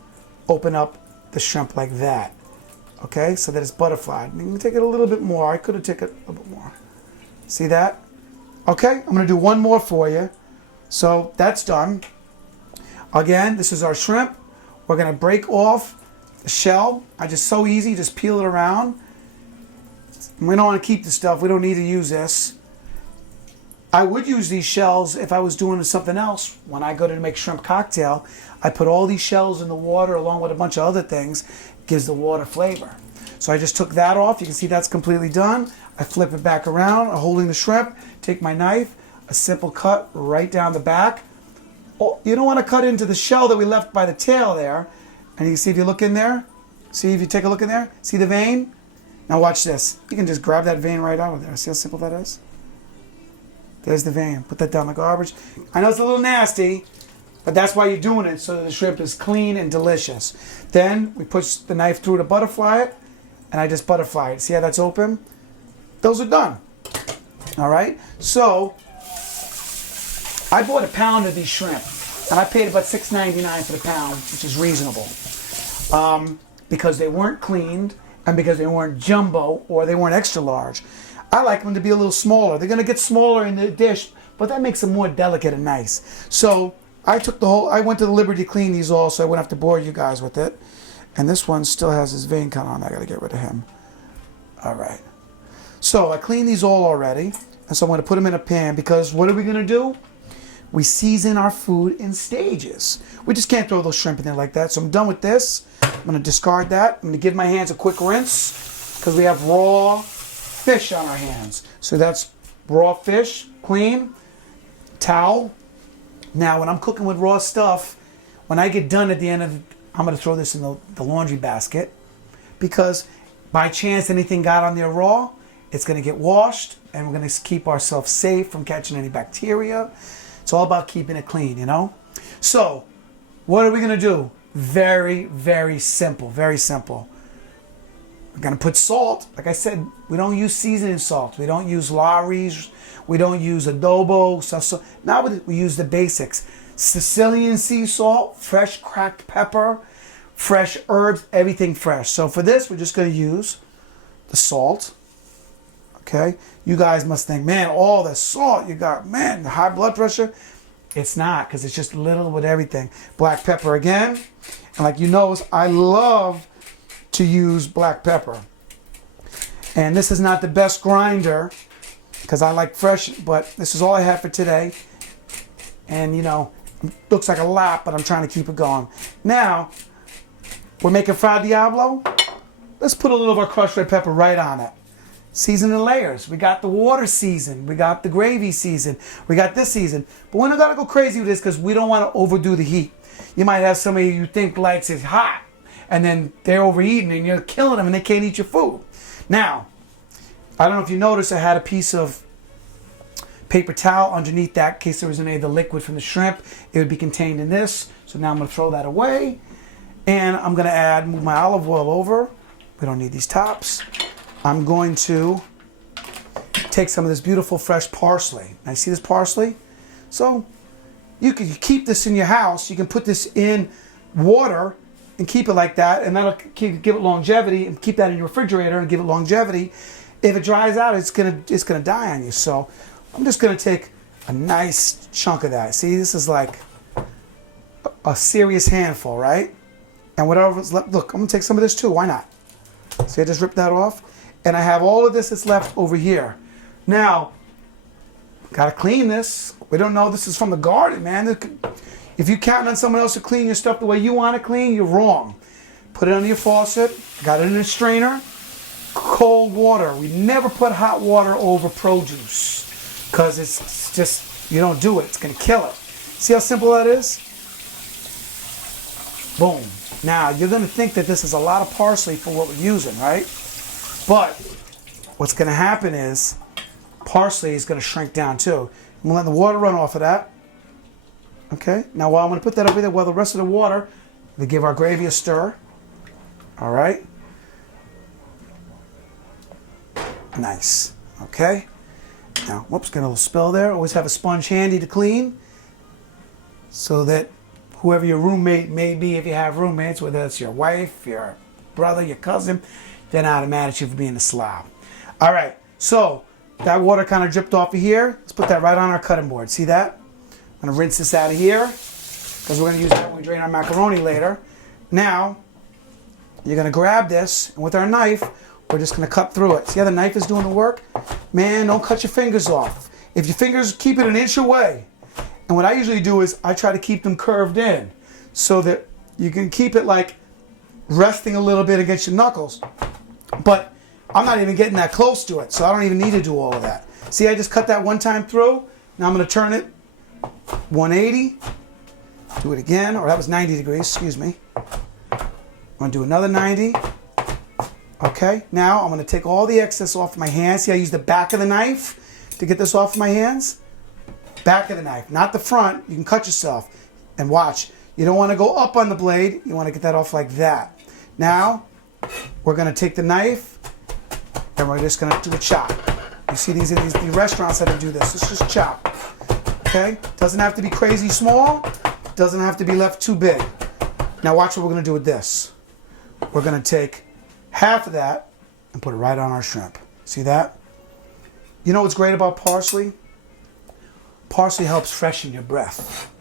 open up the shrimp like that. Okay, so that it's butterflied. I'm going to take it a little bit more. I could have taken it a little bit more. See that? Okay, I'm going to do one more for you. So that's done. Again, this is our shrimp. We're going to break off the shell. So easy, just peel it around. We don't want to keep the stuff. We don't need to use this. I would use these shells if I was doing something else. When I go to make shrimp cocktail, I put all these shells in the water along with a bunch of other things. Gives the water flavor. So I just took that off. You can see that's completely done. I flip it back around, holding the shrimp, take my knife, a simple cut right down the back. Oh, you don't want to cut into the shell that we left by the tail there. And you can see if you look in there, see if you take a look in there, see the vein? Now watch this. You can just grab that vein right out of there. See how simple that is? There's the vein. Put that down the garbage. I know it's a little nasty, but that's why you're doing it, so that the shrimp is clean and delicious. Then we push the knife through to butterfly it, and I just butterfly it. See how that's open? Those are done. All right? So, I bought a pound of these shrimp, and I paid about $6.99 for the pound, which is reasonable. Because they weren't cleaned, and because they weren't jumbo, or they weren't extra large. I like them to be a little smaller. They're going to get smaller in the dish, but that makes them more delicate and nice. So, I went to the Liberty to clean these all, so I wouldn't have to bore you guys with it. And this one still has his vein cut on. I got to get rid of him. All right. So I cleaned these all already. And so I'm going to put them in a pan because what are we going to do? We season our food in stages. We just can't throw those shrimp in there like that. So I'm done with this. I'm going to discard that. I'm going to give my hands a quick rinse because we have raw fish on our hands. So that's raw fish, clean, towel. Now, when I'm cooking with raw stuff, when I get done at the end of I'm going to throw this in the laundry basket because by chance anything got on there raw, it's going to get washed and we're going to keep ourselves safe from catching any bacteria. It's all about keeping it clean, you know? So, what are we going to do? Very, very simple, very simple. We're going to put salt. Like I said, we don't use seasoning salt. We don't use Lawry's. We don't use adobo. So now we use the basics. Sicilian sea salt, fresh cracked pepper, fresh herbs, everything fresh. So for this, we're just going to use the salt. Okay? You guys must think, man, all the salt you got, man, the high blood pressure. It's not, because it's just a little with everything. Black pepper again. And like you know, I love to use black pepper. And this is not the best grinder, because I like fresh, but this is all I have for today. And you know, looks like a lot, but I'm trying to keep it going. Now, we're making Fra Diavolo. Let's put a little of our crushed red pepper right on it. Season in layers. We got the water season. We got the gravy season. We got this season. But we're not going to go crazy with this because we don't want to overdo the heat. You might have somebody you think likes it hot, and then they're overeating and you're killing them and they can't eat your food. Now, I don't know if you noticed, I had a piece of paper towel underneath that in case there was any of the liquid from the shrimp. It would be contained in this. So now I'm going to throw that away. And I'm going to move my olive oil over. We don't need these tops. I'm going to take some of this beautiful fresh parsley. Now you see this parsley? So you can keep this in your house. You can put this in water and keep it like that. And that'll give it longevity, and keep that in your refrigerator and give it longevity. If it dries out, it's gonna die on you. So I'm just going to take a nice chunk of that. See, this is like a serious handful, right? And whatever's left, look, I'm going to take some of this too. Why not? See, I just ripped that off. And I have all of this that's left over here. Now, got to clean this. We don't know this is from the garden, man. If you're counting on someone else to clean your stuff the way you want to clean, you're wrong. Put it under your faucet. Got it in a strainer. Cold water. We never put hot water over produce. Because it's just, you don't do it. It's going to kill it. See how simple that is? Boom. Now, you're going to think that this is a lot of parsley for what we're using, right? But what's going to happen is parsley is going to shrink down too. I'm going to let the water run off of that. Okay. Now, while I'm going to put that over there, while the rest of the water, we give our gravy a stir. All right. Nice. Okay. Now, whoops, got a little spill there. Always have a sponge handy to clean so that whoever your roommate may be, if you have roommates, whether it's your wife, your brother, your cousin, they're not mad at you for being a slob. All right, so that water kind of dripped off of here. Let's put that right on our cutting board. See that? I'm going to rinse this out of here because we're going to use that when we drain our macaroni later. Now, you're going to grab this, and with our knife, we're just going to cut through it. See how the knife is doing the work? Man, don't cut your fingers off. if your fingers keep it an inch away, and what I usually do is I try to keep them curved in so that you can keep it like resting a little bit against your knuckles. But I'm not even getting that close to it, so I don't even need to do all of that. See, I just cut that one time through. Now I'm going to turn it 180. Do it again, or that was 90 degrees, excuse me. I'm going to do another 90. Okay, now I'm going to take all the excess off my hands. See, I use the back of the knife to get this off my hands. Back of the knife, not the front. You can cut yourself. And watch, you don't want to go up on the blade. You want to get that off like that. Now, we're going to take the knife and we're just going to do a chop. You see these in these restaurants that do this. It's just chop. Okay? Doesn't have to be crazy small. Doesn't have to be left too big. Now watch what we're going to do with this. We're going to take half of that and put it right on our shrimp. See that? You know what's great about parsley? Parsley helps freshen your breath.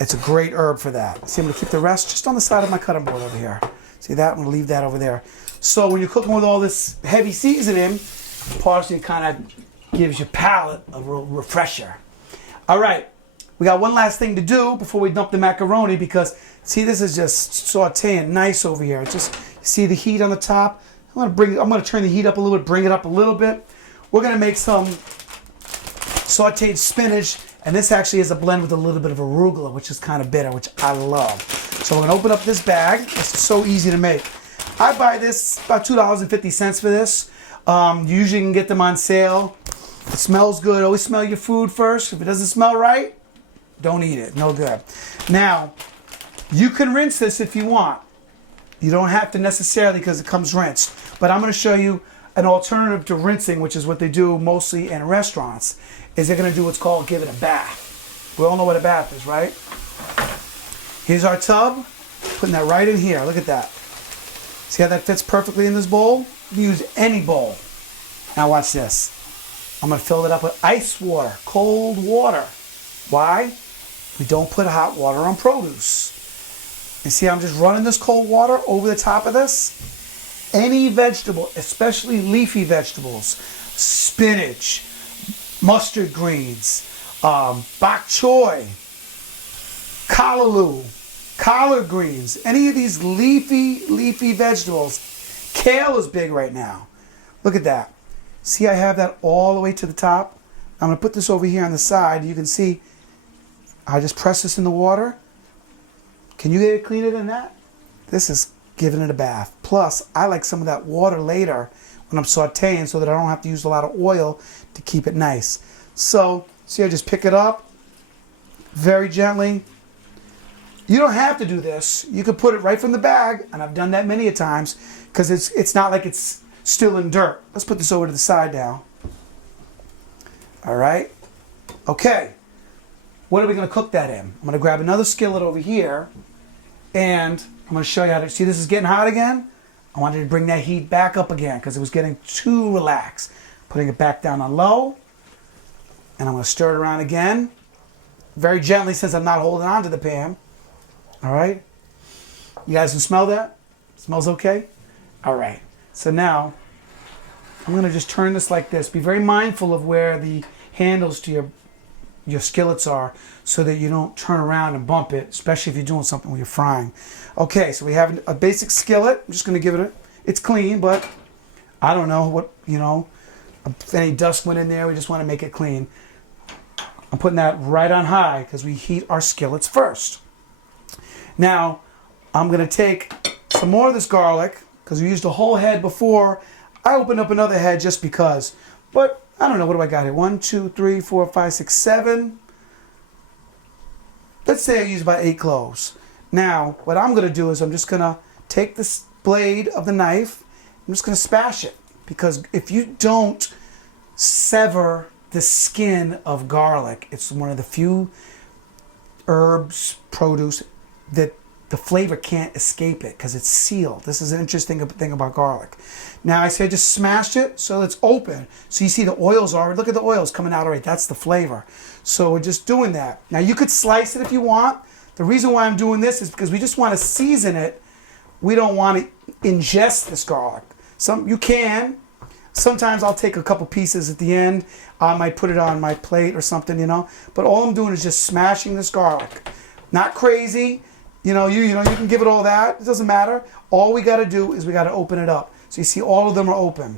It's a great herb for that. See, I'm going to keep the rest just on the side of my cutting board over here. See that? I'm going to leave that over there. So when you're cooking with all this heavy seasoning, parsley kind of gives your palate a real refresher. All right. We got one last thing to do before we dump the macaroni because, see, this is just sauteing nice over here. Just see the heat on the top. I'm going to turn the heat up a little bit, bring it up a little bit. We're going to make some sauteed spinach, and this actually is a blend with a little bit of arugula, which is kind of bitter, which I love. So we're going to open up this bag. It's so easy to make. I buy this about $2.50 for this. You usually can get them on sale. It smells good. Always smell your food first. If it doesn't smell right, don't eat it. No good. Now, you can rinse this if you want. You don't have to necessarily because it comes rinsed. But I'm going to show you an alternative to rinsing, which is what they do mostly in restaurants, is they're going to do what's called give it a bath. We all know what a bath is, right? Here's our tub. Putting that right in here. Look at that. See how that fits perfectly in this bowl? You can use any bowl. Now watch this. I'm going to fill it up with ice water, cold water. Why? We don't put hot water on produce. You see, I'm just running this cold water over the top of this. Any vegetable, especially leafy vegetables, spinach, mustard greens, bok choy, callaloo, collard greens, any of these leafy vegetables. Kale is big right now. Look at that. See, I have that all the way to the top. I'm going to put this over here on the side. You can see I just press this in the water. Can you get it cleaner than that? This is giving it a bath. Plus, I like some of that water later when I'm sauteing so that I don't have to use a lot of oil to keep it nice. So, see, I just pick it up very gently. You don't have to do this. You could put it right from the bag, and I've done that many a times because it's not like it's still in dirt. Let's put this over to the side now. All right. Okay. What are we going to cook that in? I'm going to grab another skillet over here, and I'm going to show you how to, see this is getting hot again? I wanted to bring that heat back up again because it was getting too relaxed. Putting it back down on low, and I'm going to stir it around again. Very gently since I'm not holding on to the pan. All right? You guys can smell that? Smells okay? All right. So now, I'm going to just turn this like this. Be very mindful of where the handles to your skillets are so that you don't turn around and bump it, especially if you're doing something when you're frying. Okay, so we have a basic skillet. I'm just going to give it it's clean, but I don't know what, if any dust went in there. We just want to make it clean. I'm putting that right on high because we heat our skillets first. Now, I'm going to take some more of this garlic because we used a whole head before. I opened up another head just because. But I don't know. What do I got here? 1, 2, 3, 4, 5, 6, 7. Let's say I use about 8 cloves. Now, what I'm going to do is I'm just going to take this blade of the knife. I'm just going to smash it. Because if you don't sever the skin of garlic, it's one of the few herbs, produce, that the flavor can't escape it because it's sealed. This is an interesting thing about garlic. Now I say I just smashed it so it's open. So you see the oils are, look at the oils coming out already. That's the flavor. So we're just doing that. Now you could slice it if you want. The reason why I'm doing this is because we just want to season it. We don't want to ingest this garlic. You can. Sometimes I'll take a couple pieces at the end. I might put it on my plate or something, you know. But all I'm doing is just smashing this garlic. Not crazy. You can give it all that. It doesn't matter. All we got to do is we got to open it up. So you see all of them are open.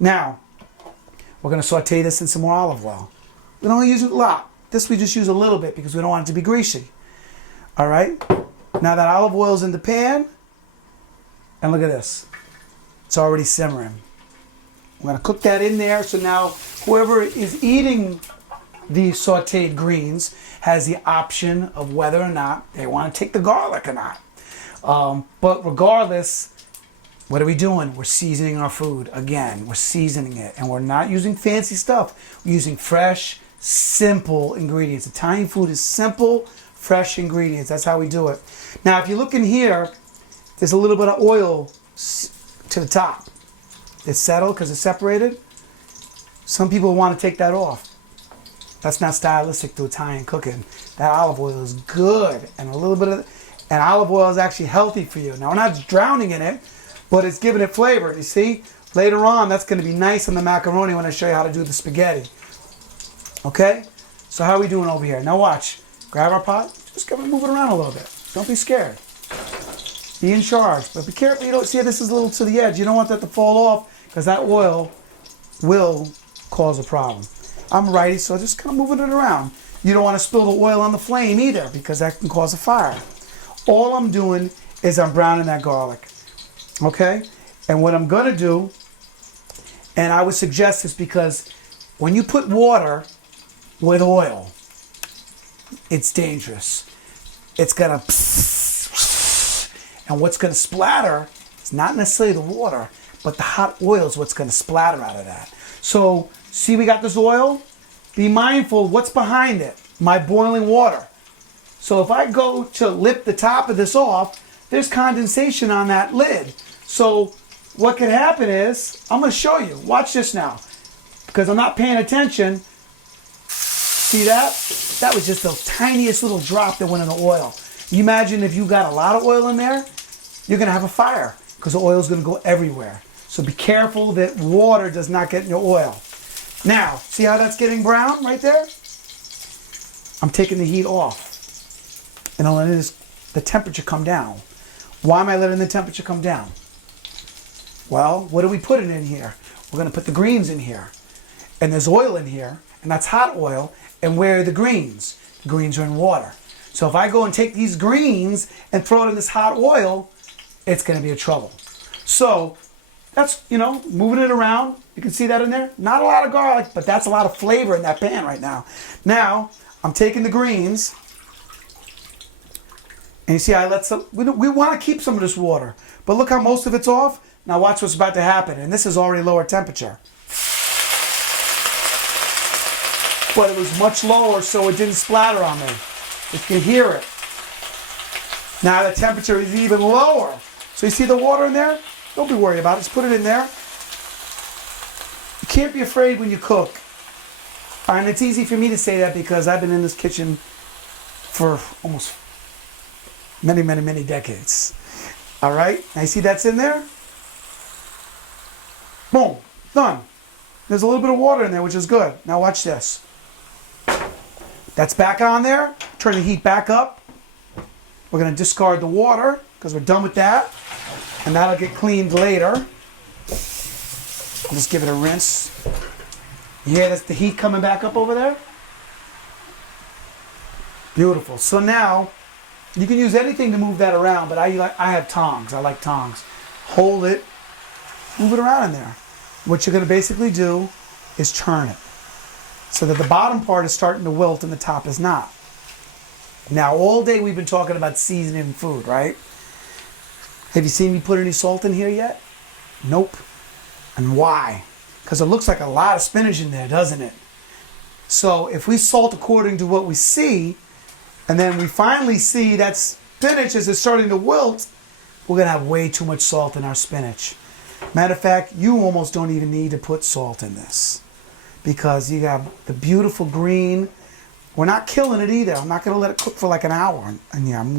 Now, we're going to saute this in some more olive oil. We don't use a lot. This we just use a little bit because we don't want it to be greasy. All right? Now that olive oil's in the pan, and look at this. It's already simmering. I'm going to cook that in there. So now whoever is eating these sauteed greens has the option of whether or not they want to take the garlic or not. But regardless, what are we doing? We're seasoning our food. Again, we're seasoning it. And we're not using fancy stuff. We're using fresh, simple ingredients. Italian food is simple, fresh ingredients. That's how we do it. Now, if you look in here, there's a little bit of oil to the top. It's settled because it's separated. Some people want to take that off. That's not stylistic to Italian cooking. That olive oil is good, and olive oil is actually healthy for you. Now we're not drowning in it, but it's giving it flavor. You see, later on that's going to be nice on the macaroni when I show you how to do the spaghetti. Okay, so how are we doing over here? Now watch. Grab our pot. Just move it around a little bit. Don't be scared. Be in charge, but be careful. You don't see this is a little to the edge. You don't want that to fall off because that oil will cause a problem. I'm righty, so just kind of moving it around. You don't want to spill the oil on the flame either because that can cause a fire. All I'm doing is I'm browning that garlic. Okay? And what I'm going to do, and I would suggest this because when you put water with oil, it's dangerous. It's going to, and what's going to splatter is not necessarily the water, but the hot oil is what's going to splatter out of that. So, see, we got this oil. Be mindful what's behind it. My boiling water. So if I go to lip the top of this off, there's condensation on that lid. So what can happen is, I'm going to show you. Watch this now. Because I'm not paying attention. See that? That was just the tiniest little drop that went in the oil. You imagine if you got a lot of oil in there, you're going to have a fire. Because the oil is going to go everywhere. So be careful that water does not get in your oil. Now, see how that's getting brown right there? I'm taking the heat off. And I'm letting the temperature come down. Why am I letting the temperature come down? Well, what are we putting in here? We're going to put the greens in here. And there's oil in here, and that's hot oil. And where are the greens? The greens are in water. So if I go and take these greens and throw it in this hot oil, it's going to be a trouble. So that's, moving it around. You can see that in there. Not a lot of garlic, but that's a lot of flavor in that pan right now. Now, I'm taking the greens. And you see, I let some, we want to keep some of this water. But look how most of it's off. Now watch what's about to happen. And this is already lower temperature. But it was much lower, so it didn't splatter on me. You can hear it. Now the temperature is even lower. So you see the water in there? Don't be worried about it. Just put it in there. You can't be afraid when you cook. And it's easy for me to say that because I've been in this kitchen for almost many, many, many decades. All right? Now you see that's in there? Boom. Done. There's a little bit of water in there, which is good. Now watch this. That's back on there. Turn the heat back up. We're going to discard the water because we're done with that. And that'll get cleaned later. I'll just give it a rinse. You hear that's the heat coming back up over there? Beautiful. So now, you can use anything to move that around, but I have tongs. I like tongs. Hold it. Move it around in there. What you're going to basically do is turn it so that the bottom part is starting to wilt and the top is not. Now, all day we've been talking about seasoning food, right? Have you seen me put any salt in here yet? Nope. And why? Because it looks like a lot of spinach in there, doesn't it? So if we salt according to what we see, and then we finally see that spinach as it's starting to wilt, we're going to have way too much salt in our spinach. Matter of fact, you almost don't even need to put salt in this because you have the beautiful green. We're not killing it either. I'm not going to let it cook for like an hour in here. I'm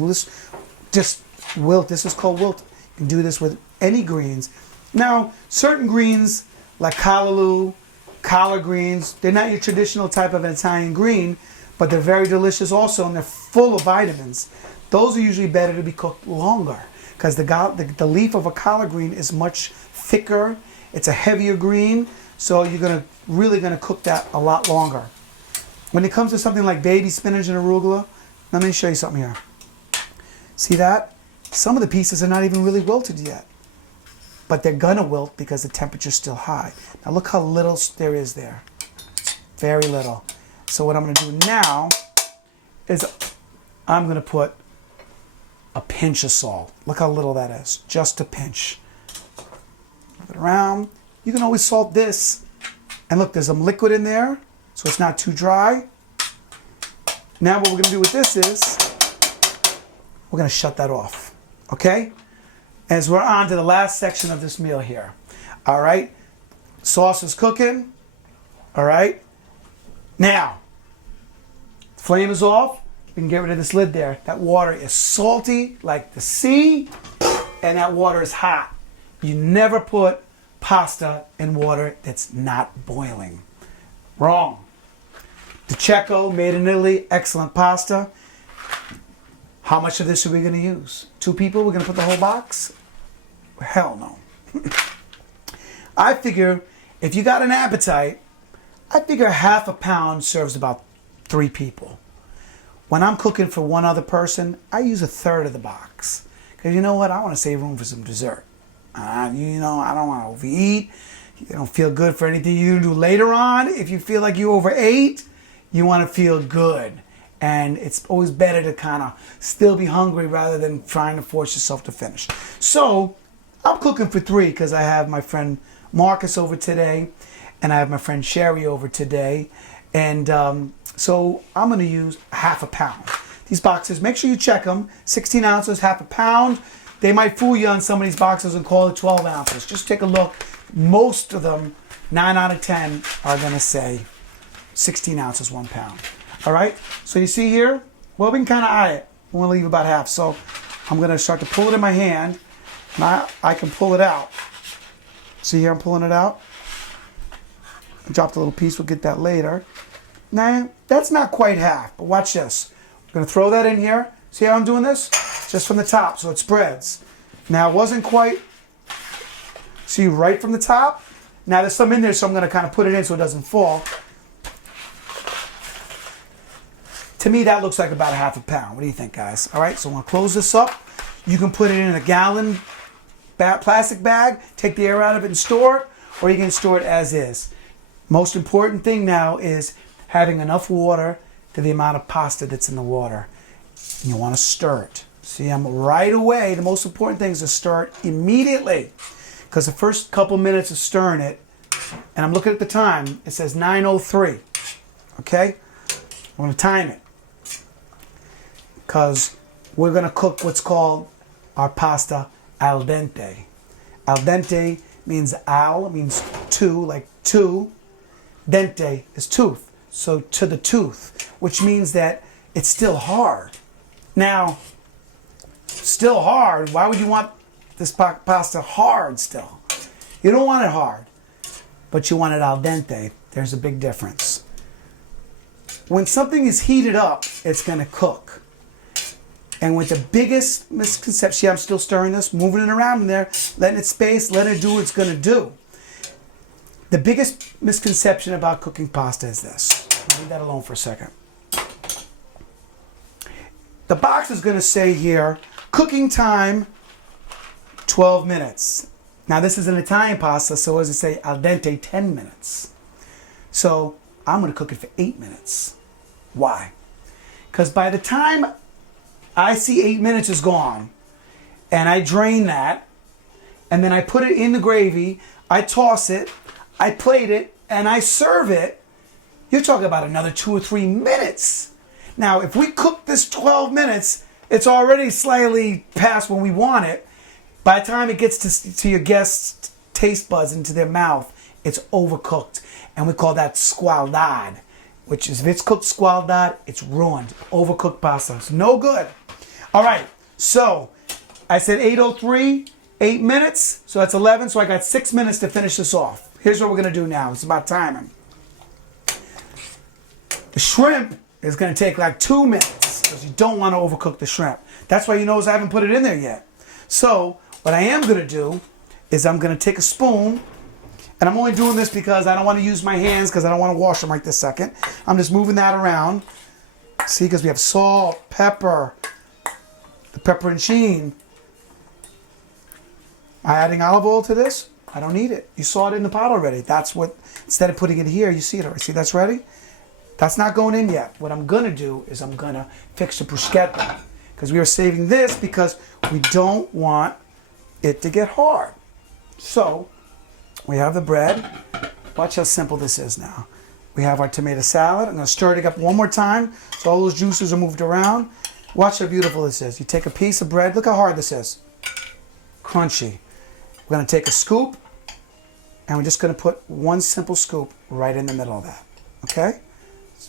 just wilt. This is called wilt. You can do this with any greens. Now, certain greens like callaloo, collard greens. They're not your traditional type of an Italian green, but they're very delicious also, and they're full of vitamins. Those are usually better to be cooked longer because the leaf of a collard green is much thicker. It's a heavier green, so you're really gonna cook that a lot longer. When it comes to something like baby spinach and arugula, let me show you something here. See that? Some of the pieces are not even really wilted yet, but they're gonna wilt because the temperature's still high. Now look how little there is there. Very little. So what I'm gonna do now is I'm gonna put a pinch of salt. Look how little that is, just a pinch. Move it around. You can always salt this. And look, there's some liquid in there, so it's not too dry. Now what we're gonna do with this is, we're gonna shut that off, okay? As we're on to the last section of this meal here. All right, sauce is cooking, all right? Now, flame is off. We can get rid of this lid there. That water is salty like the sea, and that water is hot. You never put pasta in water that's not boiling. Wrong. The Checo, made in Italy, excellent pasta. How much of this are we going to use? 2 people, we're going to put the whole box? Hell no. I figure if you got an appetite, I figure half a pound serves about 3 people. When I'm cooking for one other person, I use 1/3 of the box. Because you know what? I want to save room for some dessert. I don't want to overeat. You don't feel good for anything you do later on. If you feel like you overate, you want to feel good. And it's always better to kind of still be hungry rather than trying to force yourself to finish. So I'm cooking for 3 because I have my friend Marcus over today, and I have my friend Sherry over today. And so I'm going to use half a pound. These boxes, make sure you check them. 16 ounces, half a pound. They might fool you on some of these boxes and call it 12 ounces. Just take a look. Most of them, 9 out of 10, are going to say 16 ounces, 1 pound. All right? So you see here? Well, we can kind of eye it. We're going to leave about half. So I'm going to start to pull it in my hand. And I can pull it out. See here, I'm pulling it out. I dropped a little piece. We'll get that later. Nah, that's not quite half. But watch this. I'm going to throw that in here. See how I'm doing this? Just from the top, so it spreads. Now, it wasn't quite, see, right from the top. Now, there's some in there, so I'm going to kind of put it in so it doesn't fall. To me, that looks like about a half a pound. What do you think, guys? All right, so I'm going to close this up. You can put it in a gallon plastic bag, take the air out of it and store it, or you can store it as is. Most important thing now is having enough water to the amount of pasta that's in the water. And you want to stir it. See, I'm right away. The most important thing is to stir it immediately, because the first couple minutes of stirring it, and I'm looking at the time, it says 9:03. Okay? I'm going to time it, because we're going to cook what's called our pasta al dente. Al dente means al, means two, like two. Dente is tooth, so to the tooth, which means that it's still hard. Now, still hard, why would you want this pasta hard still? You don't want it hard, but you want it al dente. There's a big difference. When something is heated up, it's going to cook. And with the biggest misconception, see, I'm still stirring this, moving it around in there, letting it space, letting it do what it's going to do. The biggest misconception about cooking pasta is this. Leave that alone for a second. The box is going to say here, cooking time, 12 minutes. Now, this is an Italian pasta, so as I say, al dente, 10 minutes. So I'm going to cook it for 8 minutes. Why? Because by the time I see 8 minutes is gone, and I drain that, and then I put it in the gravy, I toss it, I plate it, and I serve it, you're talking about another 2 or 3 minutes. Now, if we cook this 12 minutes, it's already slightly past when we want it. By the time it gets to your guests' taste buds into their mouth, it's overcooked. And we call that squaldad, which is, if it's cooked squaldad, it's ruined. Overcooked pasta. It's no good. All right, so I said 8:03, 8 minutes, so that's 11, so I got 6 minutes to finish this off. here's what we're going to do now. It's about timing. The shrimp is going to take like 2 minutes because you don't want to overcook the shrimp. That's why you notice I haven't put it in there yet. So what I am going to do is I'm going to take a spoon, and I'm only doing this because I don't want to use my hands because I don't want to wash them right this second. I'm just moving that around. See, because we have salt, pepper, the pepperoncini. Am I adding olive oil to this? I don't need it. You saw it in the pot already. That's what, instead of putting it here, you see it already. See, that's ready? That's not going in yet. What I'm going to do is I'm going to fix the bruschetta. Because we are saving this because we don't want it to get hard. So, we have the bread. Watch how simple this is now. We have our tomato salad. I'm going to stir it up one more time so all those juices are moved around. Watch how beautiful this is. You take a piece of bread. Look how hard this is. Crunchy. We're going to take a scoop, and we're just going to put one simple scoop right in the middle of that. Okay?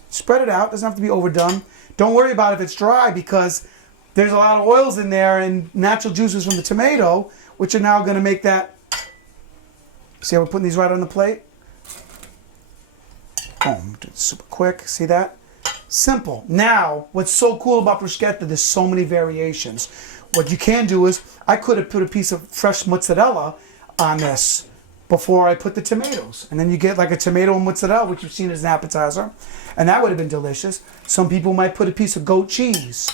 Spread it out. Doesn't have to be overdone. Don't worry about if it's dry because there's a lot of oils in there and natural juices from the tomato, which are now going to make that. See how we're putting these right on the plate? Boom. Do it super quick. See that? Simple. Now, what's so cool about bruschetta, there's so many variations. What you can do is, I could have put a piece of fresh mozzarella on this before I put the tomatoes. And then you get like a tomato and mozzarella, which you've seen as an appetizer. And that would have been delicious. Some people might put a piece of goat cheese.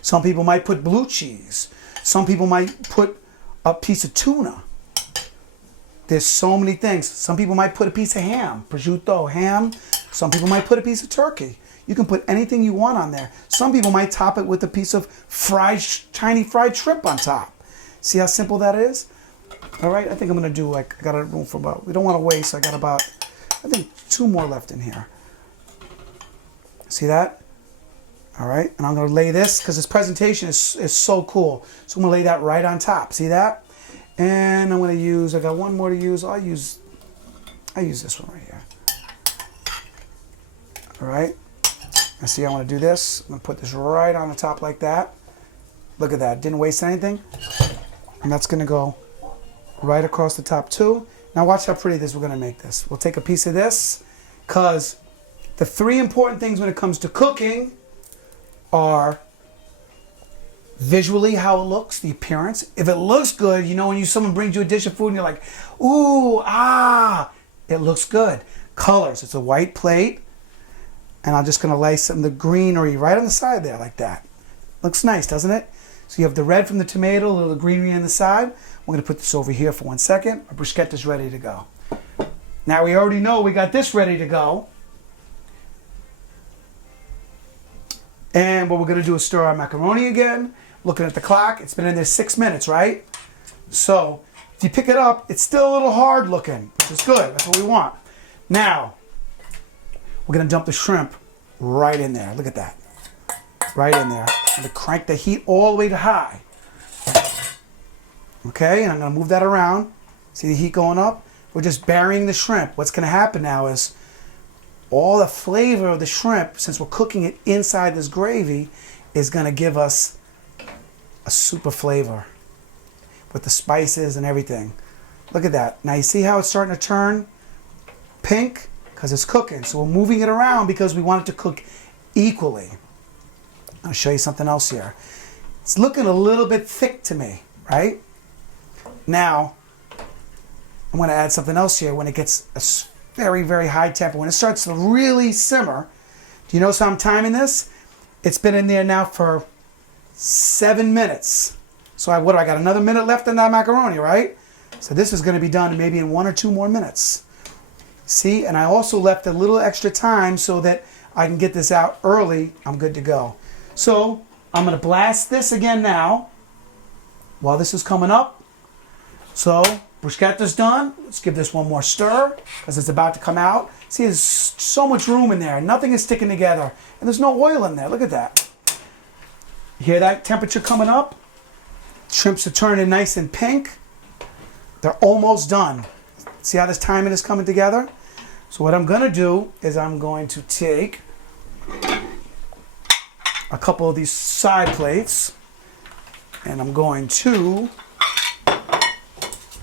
Some people might put blue cheese. Some people might put a piece of tuna. There's so many things. Some people might put a piece of ham, prosciutto, ham. Some people might put a piece of turkey. You can put anything you want on there. Some people might top it with a piece of tiny fried shrimp on top. See how simple that is? All right, I think I'm gonna do like, I got a room for about, we don't want to waste, I got about, I think 2 more left in here. See that? All right, and I'm gonna lay this, because this presentation is so cool. So I'm gonna lay that right on top, see that? And I'm gonna use, I got one more to use, I use this one right here. All right, and see, I wanna do this. I'm gonna put this right on the top like that. Look at that, didn't waste anything. And that's gonna go right across the top too. Now watch how pretty this, we're gonna make this. We'll take a piece of this, because the 3 important things when it comes to cooking are visually how it looks, the appearance. If it looks good, you know, when someone brings you a dish of food and you're like, ooh, ah, it looks good. Colors, it's a white plate, and I'm just gonna lay some of the greenery right on the side there like that. Looks nice, doesn't it? So you have the red from the tomato, a little greenery on the side. We're gonna put this over here for 1 second. Our bruschetta's ready to go. Now we already know we got this ready to go. And what we're gonna do is stir our macaroni again. Looking at the clock, it's been in there 6 minutes, right? So if you pick it up, it's still a little hard looking, which is good, that's what we want. Now, we're gonna dump the shrimp right in there. Look at that, right in there. I'm gonna crank the heat all the way to high. Okay, and I'm gonna move that around. See the heat going up? We're just burying the shrimp. What's gonna happen now is all the flavor of the shrimp, since we're cooking it inside this gravy, is gonna give us a super flavor with the spices and everything. Look at that. Now you see how it's starting to turn pink? Because it's cooking. So we're moving it around because we want it to cook equally. I'll show you something else here. It's looking a little bit thick to me, right? Now, I'm going to add something else here when it gets a very, very high temper. When it starts to really simmer, do you notice how I'm timing this? It's been in there now for 7 minutes. So I got another minute left in that macaroni, right? So this is going to be done maybe in 1 or 2 more minutes. See, and I also left a little extra time so that I can get this out early. I'm good to go. So I'm going to blast this again now while this is coming up. So bruschetta's done. Let's give this one more stir because it's about to come out. See, there's so much room in there. Nothing is sticking together. And there's no oil in there. Look at that. You hear that temperature coming up? Shrimps are turning nice and pink. They're almost done. See how this timing is coming together? So what I'm going to do is I'm going to take a couple of these side plates and I'm going to,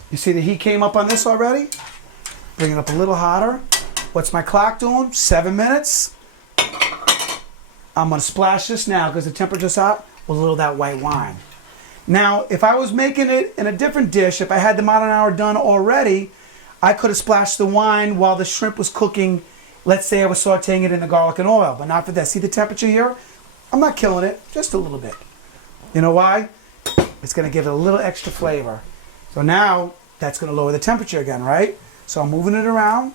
you see the heat came up on this already? bring it up a little hotter. What's my clock doing? 7 minutes. I'm gonna splash this now because the temperature's hot with a little of that white wine. Now, if I was making it in a different dish, if I had the marinara done already, I could have splashed the wine while the shrimp was cooking. Let's say I was sauteing it in the garlic and oil, but not for that. See the temperature here? I'm not killing it, just a little bit. You know why? It's gonna give it a little extra flavor. So now, that's gonna lower the temperature again, right? So I'm moving it around,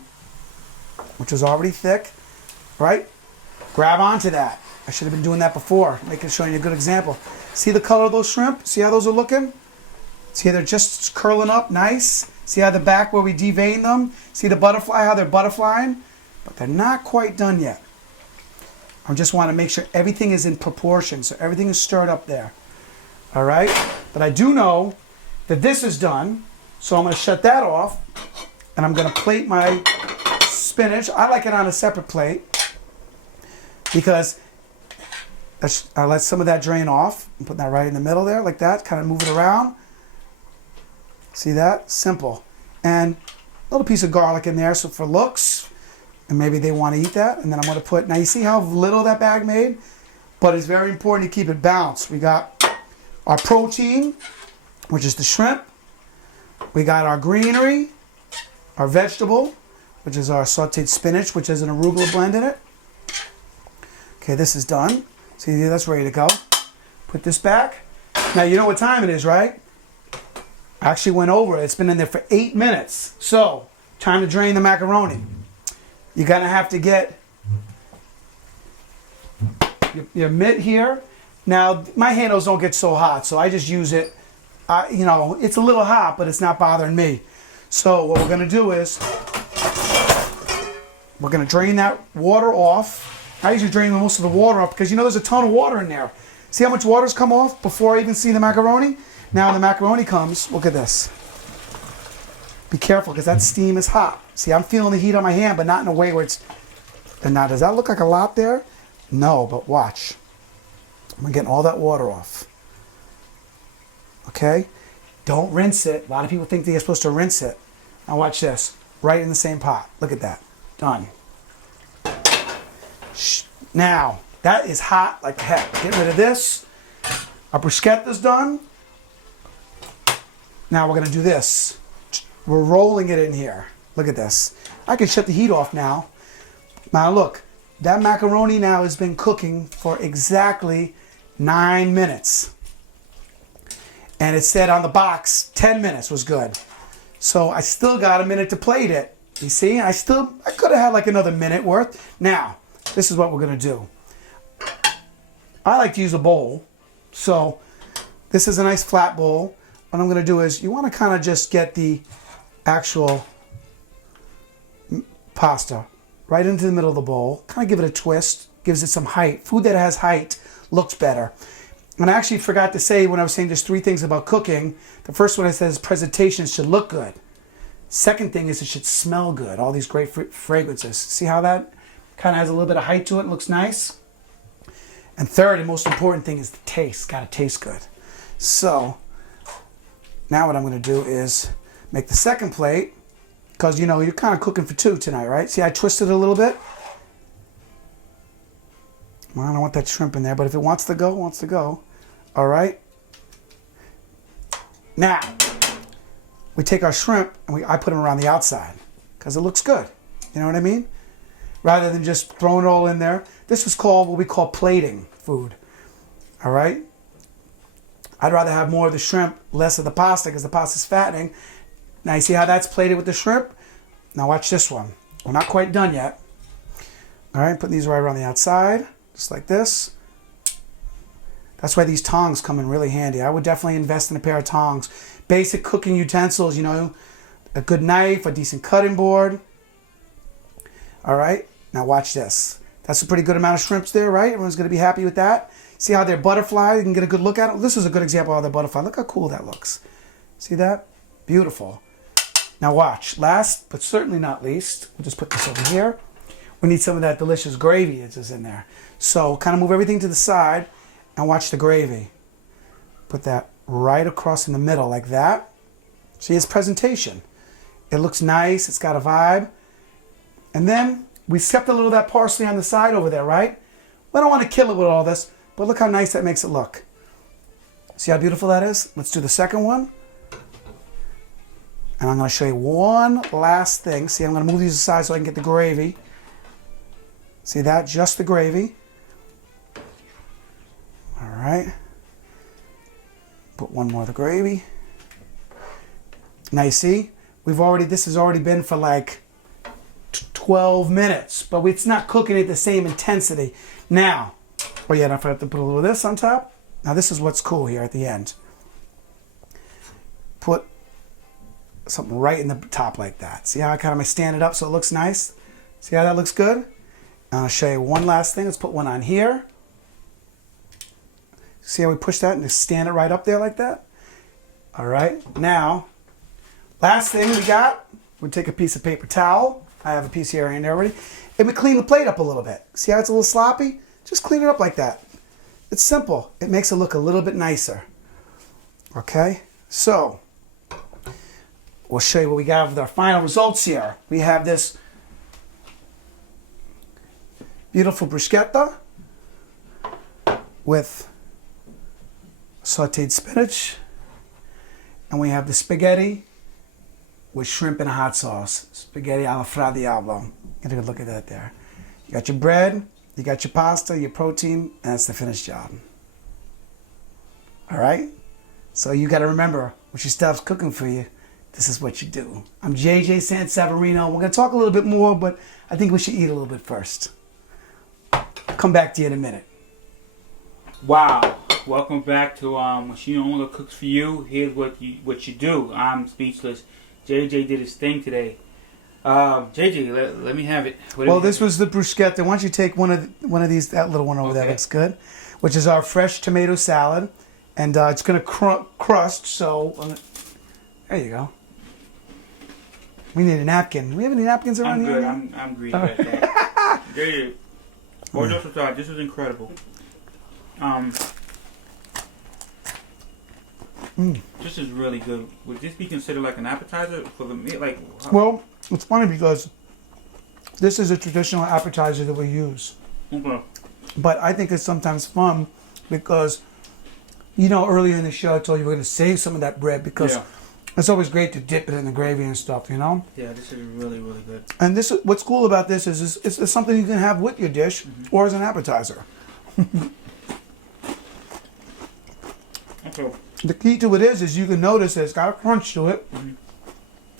which was already thick, right? Grab onto that. I should have been doing that before, showing you a good example. See the color of those shrimp? See how those are looking? See how they're just curling up, nice? See how the back where we deveined them? See the butterfly, how they're butterflying? But they're not quite done yet. I just want to make sure everything is in proportion, so everything is stirred up there. All right? But I do know that this is done, so I'm going to shut that off, and I'm going to plate my spinach. I like it on a separate plate because I let some of that drain off. I'm putting that right in the middle there, like that. Kind of move it around. See that? Simple. And a little piece of garlic in there, so for looks, and maybe they want to eat that. And then I'm going to put, now you see how little that bag made? But it's very important to keep it balanced. We got our protein, which is the shrimp. We got our greenery, our vegetable, which is our sauteed spinach, which has an arugula blend in it. Okay, this is done. See, that's ready to go. Put this back. Now, you know what time it is, right? I actually went over it. It's been in there for 8 minutes. So, time to drain the macaroni. You're going to have to get your mitt here. Now, my handles don't get so hot, so I just use it. It's a little hot, but it's not bothering me. So, what we're going to do is we're going to drain that water off. I usually drain most of the water off because there's a ton of water in there. See how much water's come off before I even see the macaroni? Now the macaroni comes, look at this. Be careful because that steam is hot. See, I'm feeling the heat on my hand, but not in a way where it's... And now, does that look like a lot there? No, but watch. I'm getting all that water off. Okay? Don't rinse it. A lot of people think they're supposed to rinse it. Now watch this. Right in the same pot. Look at that. Done. Now, that is hot like heck. Get rid of this. Our bruschetta's done. Now we're going to do this. We're rolling it in here. Look at this. I can shut the heat off now. Now look, that macaroni now has been cooking for exactly 9 minutes. And it said on the box 10 minutes was good. So I still got a minute to plate it. You see, I could have had like another minute worth. Now, this is what we're going to do. I like to use a bowl. So this is a nice flat bowl. What I'm going to do is you want to kind of just get the actual pasta right into the middle of the bowl. Kind of give it a twist. Gives it some height. Food that has height looks better. And I actually forgot to say when I was saying there's 3 things about cooking. The first one I said is presentation should look good. Second thing is it should smell good. All these great fragrances. See how that kind of has a little bit of height to it, looks nice. And third and most important thing is the taste. Got to taste good. So now what I'm going to do is make the second plate because you're kind of cooking for 2 tonight, right? See, I twisted it a little bit. Well, I don't want that shrimp in there, but if it wants to go, it wants to go. All right. Now we take our shrimp and I put them around the outside because it looks good. You know what I mean? Rather than just throwing it all in there. This is called what we call plating food. All right? I'd rather have more of the shrimp, less of the pasta because the pasta's fattening. Now you see how that's plated with the shrimp? Now watch this one. We're not quite done yet. All right, putting these right around the outside, just like this. That's why these tongs come in really handy. I would definitely invest in a pair of tongs. Basic cooking utensils, a good knife, a decent cutting board. All right, now watch this. That's a pretty good amount of shrimps there, right? Everyone's going to be happy with that. See how they're butterfly? You can get a good look at it. This is a good example of how they're butterfly. Look how cool that looks. See that? Beautiful. Now watch. Last, but certainly not least, we'll just put this over here. We need some of that delicious gravy that is in there. So kind of move everything to the side and watch the gravy. Put that right across in the middle like that. See, it's presentation. It looks nice. It's got a vibe. And then we kept a little of that parsley on the side over there, right? We don't want to kill it with all this, but look how nice that makes it look. See how beautiful that is? Let's do the second one. And I'm going to show you one last thing. See, I'm going to move these aside so I can get the gravy. See that? Just the gravy. All right. Put one more of the gravy. Now you see, this has already been for like 12 minutes, but it's not cooking at the same intensity. Now, oh yeah, I forgot to put a little of this on top. Now this is what's cool here at the end. Put something right in the top like that. See how I kind of stand it up so it looks nice? See how that looks good? And I'll show you one last thing. Let's put one on here. See how we push that and just stand it right up there like that? All right, now, last thing we got, we take a piece of paper towel. I have a piece here in there already. And we clean the plate up a little bit. See how it's a little sloppy? Just clean it up like that. It's simple. It makes it look a little bit nicer. Okay, so we'll show you what we got with our final results here. We have this beautiful bruschetta with sauteed spinach, and we have the spaghetti with shrimp and a hot sauce. Spaghetti alla Fra Diavolo. Get a good look at that there. You got your bread, you got your pasta, your protein, and that's the finished job. All right? So you got to remember, when your stuff's cooking for you, this is what you do. I'm JJ Sansaverino. We're going to talk a little bit more, but I think we should eat a little bit first. Come back to you in a minute. Wow. Welcome back to when she no longer cooks for you. Here's what you do. I'm speechless. JJ did his thing today. JJ, let me have it. Well, this was the bruschetta. Why don't you take one of these? That little one over there looks good. Which is our fresh tomato salad, and it's going to crust. So there you go. We need a napkin. Do we have any napkins around here? I'm good. I'm greedy at that. JJ, boy, this is incredible. This is really good. Would this be considered like an appetizer for the meal? Like, well, it's funny because this is a traditional appetizer that we use. Okay. But I think it's sometimes fun because, you know, earlier in the show I told you we're going to save some of that bread because it's always great to dip it in the gravy and stuff, you know? Yeah, this is really, really good. And this, what's cool about this is it's something you can have with your dish or as an appetizer. Okay. The key to it is you can notice it's got a crunch to it,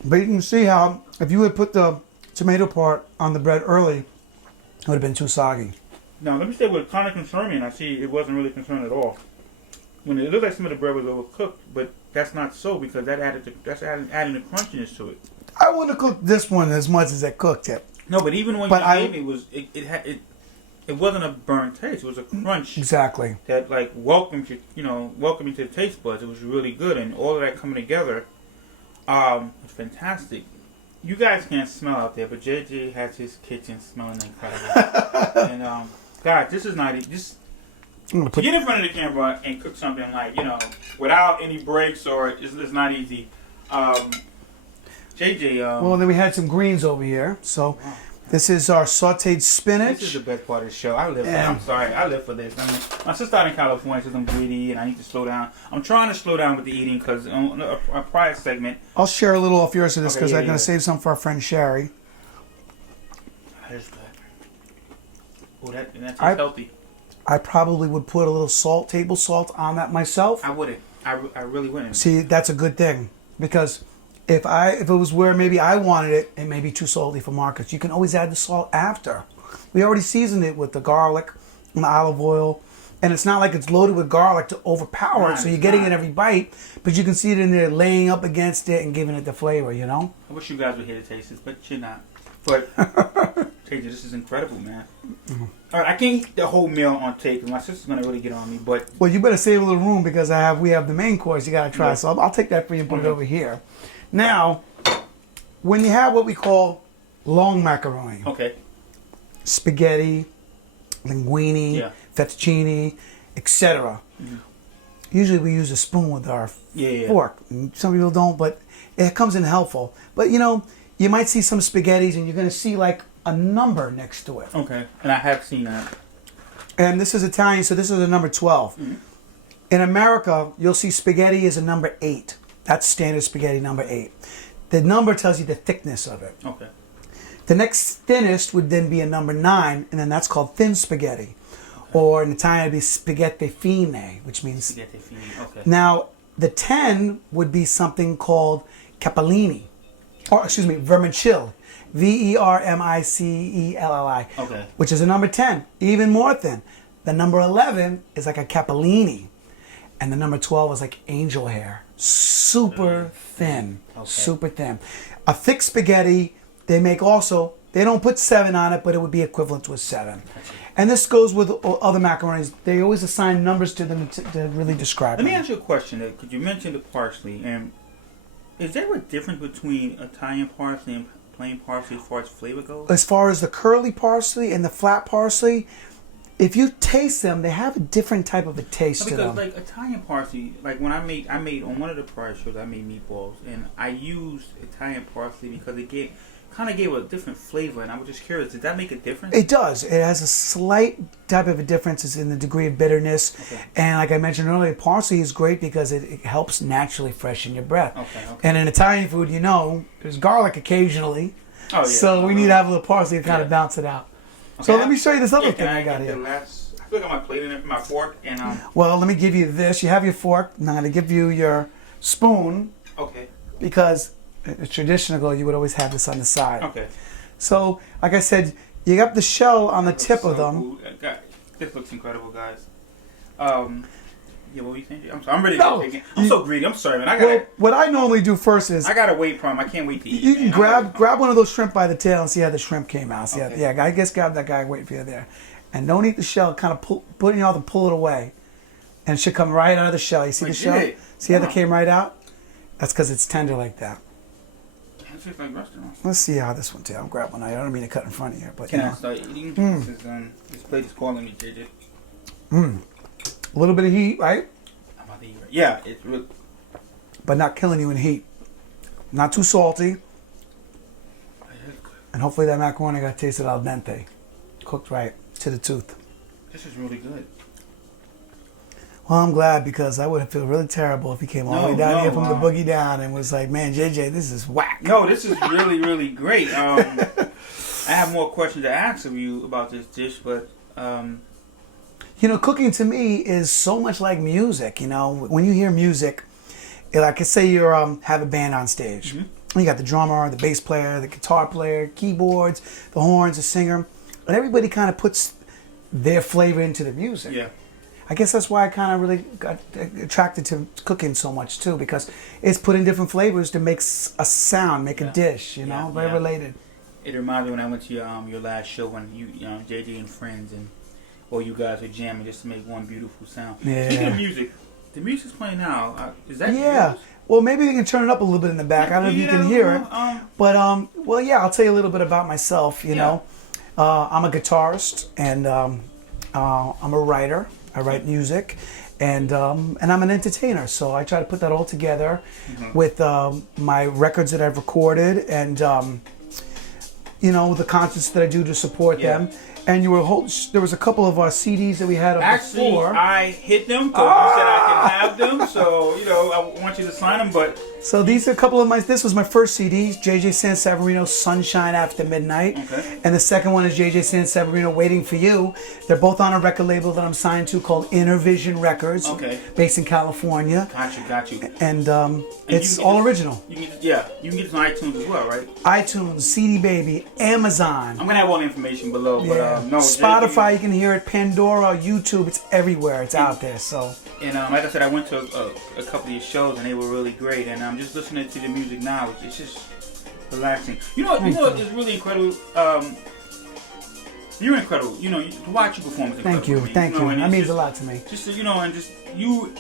but you can see how if you had put the tomato part on the bread early, it would have been too soggy. Now, let me say what kind of concerned me, and I see it wasn't really concerned at all. When it looked like some of the bread was overcooked, but that's not so because adding the crunchiness to it. I wouldn't have cooked this one as much as I cooked it. No, but even when you gave me, it wasn't a burnt taste. It was a crunch. Exactly. That like welcomed you to the taste buds. It was really good, and all of that coming together, was fantastic. You guys can't smell out there, but JJ has his kitchen smelling incredible. And God, this is not this. To get in front of the camera and cook something like without any breaks or it's not easy. JJ. Well, then we had some greens over here, so. Wow. This is our sauteed spinach. This is the best part of the show. I live for this. I mean, my sister out in California says I'm greedy and I need to slow down. I'm trying to slow down with the eating because on a prior segment. I'll share a little off yours of this because I'm going to save some for our friend Sherry. That is good. Oh, that's healthy. I probably would put a little table salt on that myself. I wouldn't. I really wouldn't. See, that's a good thing because if it was where maybe I wanted it may be too salty for Marcus, you can always add the salt after. We already seasoned it with the garlic and the olive oil, and it's not like it's loaded with garlic to overpower it, so you're getting it every bite, but you can see it in there laying up against it and giving it the flavor, you know? I wish you guys were here to taste this, but you're not. But, JJ, this is incredible, man. All right, I can't eat the whole meal on tape, and my sister's going to really get on me, but... Well, you better save a little room because we have the main course you got to try, so I'll take that for you and put it over here. Now, when you have what we call long macaroni, spaghetti, linguine, fettuccine, etc., usually we use a spoon with our Yeah. fork. Some people don't, but it comes in helpful. But you might see some spaghettis and you're going to see like a number next to it. Okay. And I have seen that. And this is Italian, so this is a number 12. Mm-hmm. In America, you'll see spaghetti is a number 8. That's standard spaghetti, number 8. The number tells you the thickness of it. Okay. The next thinnest would then be a number 9, and then that's called thin spaghetti. Okay. Or in Italian, it'd be spaghetti fine, which means... Spaghetti fine, okay. Now, the 10 would be something called capellini. Or, excuse me, vermicelli. Vermicelli. Okay. Which is a number 10, even more thin. The number 11 is like a capellini. And the number 12 is like angel hair. Super thin. Okay. Super thin. A thick spaghetti, they make also, they don't put 7 on it, but it would be equivalent to a 7. And this goes with other macaronis. They always assign numbers to them to really describe them. Let me them. ask you a question. Because you mentioned the parsley. And is there a difference between Italian parsley and plain parsley as far as flavor goes? As far as the curly parsley and the flat parsley, if you taste them, they have a different type of a taste to them. Because like Italian parsley, like when I made on one of the prior shows, I made meatballs, and I used Italian parsley because it kind of gave a different flavor, and I was just curious, did that make a difference? It does. It has a slight type of a difference. It's in the degree of bitterness. Okay. And like I mentioned earlier, parsley is great because it helps naturally freshen your breath. Okay. And in Italian food, there's garlic occasionally. Oh, yeah. So we need to have a little parsley to kind of bounce it out. Okay. So let me show you this other thing I got here. I feel like I got my plate in it, my fork, and Well, let me give you this. You have your fork. And I'm going to give you your spoon. Okay. Because it's traditional, you would always have this on the side. Okay. So, like I said, you got the shell on the tip of them. This looks incredible, guys. Yeah, what were you saying? I'm ready to get taken. I'm so greedy. I'm sorry, man. Well, what I normally do first is... I got a wait problem. I can't wait to eat. You can grab one of those shrimp by the tail and see how the shrimp came out. See okay. I guess grab that guy waiting for you there. And don't eat the shell. Kind of put it in your mouth and pull it away. And it should come right out of the shell. You see the shell? See how that came right out? That's because it's tender like that. Let's see how this one tastes. I'll grab one. I don't mean to cut in front of you. But, can I start eating? This plate is calling me, JJ. A little bit of heat, right? I'm about to eat right. Yeah, it's really... But not killing you in heat. Not too salty. And hopefully that macaroni got tasted al dente. Cooked right to the tooth. This is really good. Well, I'm glad because I would feel really terrible if he came all the way down here from the boogie down and was like, man, JJ, this is whack. No, this is really, really great. I have more questions to ask of you about this dish, but... cooking to me is so much like music. When you hear music, like say you have a band on stage. Mm-hmm. You got the drummer, the bass player, the guitar player, keyboards, the horns, the singer. And everybody kind of puts their flavor into the music. Yeah. I guess that's why I kind of really got attracted to cooking so much too, because it's putting different flavors to make a sound, make a dish, very related. It reminds me when I went to your last show when you JJ and friends and or you guys were jamming just to make one beautiful sound. Yeah. Speaking of music, the music's playing now. Is that yours? Well, maybe they can turn it up a little bit in the back. I don't know if you can hear it. But, I'll tell you a little bit about myself, you know. I'm a guitarist, and I'm a writer. I write music, and I'm an entertainer. So I try to put that all together with my records that I've recorded and, the concerts that I do to support them. And there was a couple of CDs that we had up before. Actually, I hit them because you said I can have them. So, I want you to sign them. But so these are a couple of this was my first CDs, JJ Sansaverino, Sunshine After Midnight. Okay. And the second one is JJ Sansaverino, Waiting for You. They're both on a record label that I'm signed to called Inner Vision Records. Okay. Based in California. Got you. And it's all original. You can get this on iTunes as well, right? iTunes, CD Baby, Amazon. I'm going to have all the information below. Yeah. But, no, Spotify, you can hear it. Pandora, YouTube, it's everywhere. It's out there. So. And like I said, I went to a couple of your shows and they were really great. And I'm just listening to the music now. It's just relaxing. You know what is really incredible? You're incredible. To watch you perform is incredible. Thank you. That means a lot to me. Just you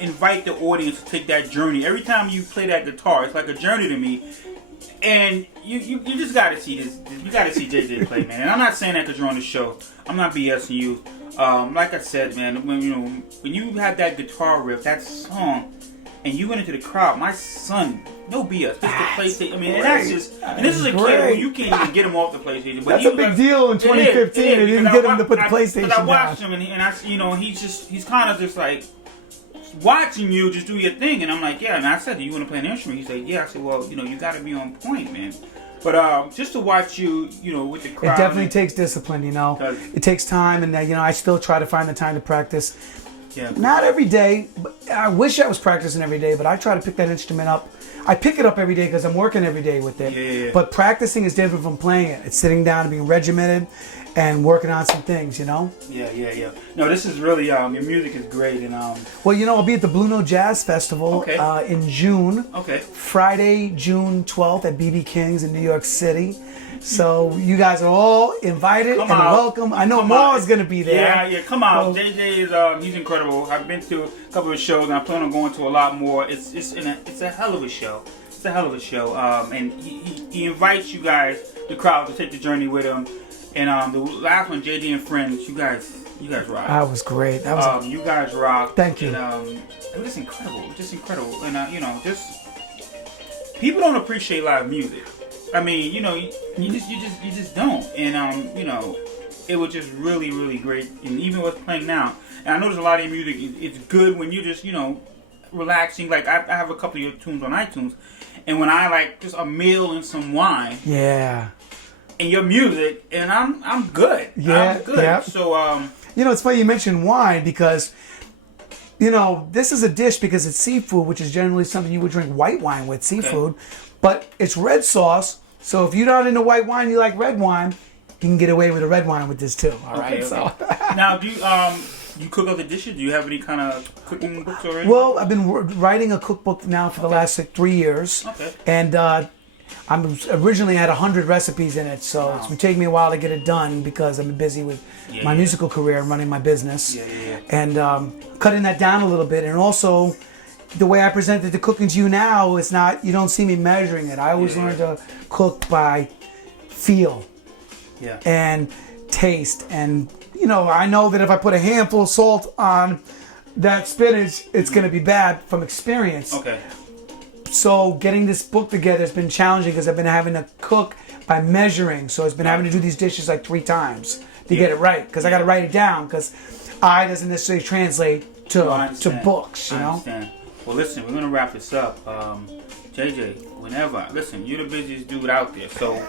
invite the audience to take that journey. Every time you play that guitar, it's like a journey to me. And you just gotta see this. You gotta see JJ play, man. And I'm not saying that because you're on the show. I'm not BSing you. Like I said, man, when you have that guitar riff, that song, and you went into the crowd. My son, no BS. This is the PlayStation. I mean, and great. that's just. And this is a kid Great. who you can't even get him off the PlayStation. But That's he a big was- deal in It is, 2015. it is, They didn't because get him to put the PlayStation I watched down. him, and I, he's kind of just like watching you just do your thing, and I'm like, yeah. And I said, do you want to play an instrument? He's like, yeah. I said, well, you got to be on point, man. But just to watch you, with the crowd. It definitely takes discipline, It takes time, and I still try to find the time to practice. Yeah. Not every day. But I wish I was practicing every day, but I try to pick that instrument up. I pick it up every day because I'm working every day with it. Yeah. But practicing is different from playing it. It's sitting down and being regimented and working on some things, Yeah. No, this is really your music is great, and Well, I'll be at the Blue Note Jazz Festival in June. Okay. Friday, June 12th at BB King's in New York City. So you guys are all invited and welcome. I know Ma's going to be there. Yeah, come on. JJ is he's incredible. I've been to a couple of shows, and I plan on going to a lot more. It's a hell of a show. It's a hell of a show. And he invites you guys, the crowd, to take the journey with him. And the last one, JJ and Friends, you guys rock. That was great. That was you guys rock. Thank you. And it was incredible. Just incredible. And just people don't appreciate live music. I mean, you just don't. And it was just really, really great. And even what's playing now, and I know there's a lot of your music. It's good when you just relaxing. Like I have a couple of your tunes on iTunes, and when I like just a meal and some wine. Yeah. And your music, and I'm good. Yeah, I'm good. yeah. So it's funny you mentioned wine because this is a dish because it's seafood, which is generally something you would drink white wine with, seafood. But it's red sauce, so if you're not into white wine, you like red wine, you can get away with a red wine with this too. All right. So now, do you cook other dishes? Do you have any kind of cooking books already? Well, I've been writing a cookbook now for the last 3 years. Okay. And I'm originally had 100 recipes in it, so it's been taking me a while to get it done because I've been busy with my musical career and running my business. Yeah. And cutting that down a little bit, and also the way I presented the cooking to you now, it's not, you don't see me measuring it. I always learned to cook by feel and taste. And, I know that if I put a handful of salt on that spinach, it's going to be bad from experience. Okay. So getting this book together has been challenging because I've been having to cook by measuring. So it's been having to do these dishes like 3 times to get it right because I got to write it down because I doesn't necessarily translate to books, I understand. Well, listen, we're going to wrap this up. JJ, whenever, listen, you're the busiest dude out there, so...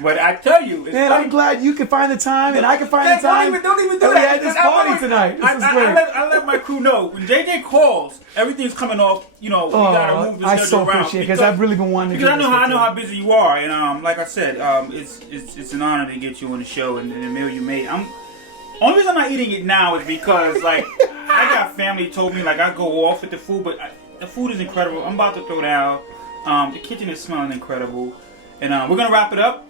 But I tell you, it's man, funny. I'm glad you can find the time and I can find the time. Don't even do that. We had this party tonight. This is great. I let my crew know when JJ calls, everything's coming off. We gotta move the I schedule so around appreciate it because I've really been wanting to. Because I know how busy you are, and like I said, it's an honor to get you on the show and the meal you made. Only reason I'm not eating it now is because like I got family told me like I go off with the food, but the food is incredible. I'm about to throw down. The kitchen is smelling incredible, and we're gonna wrap it up.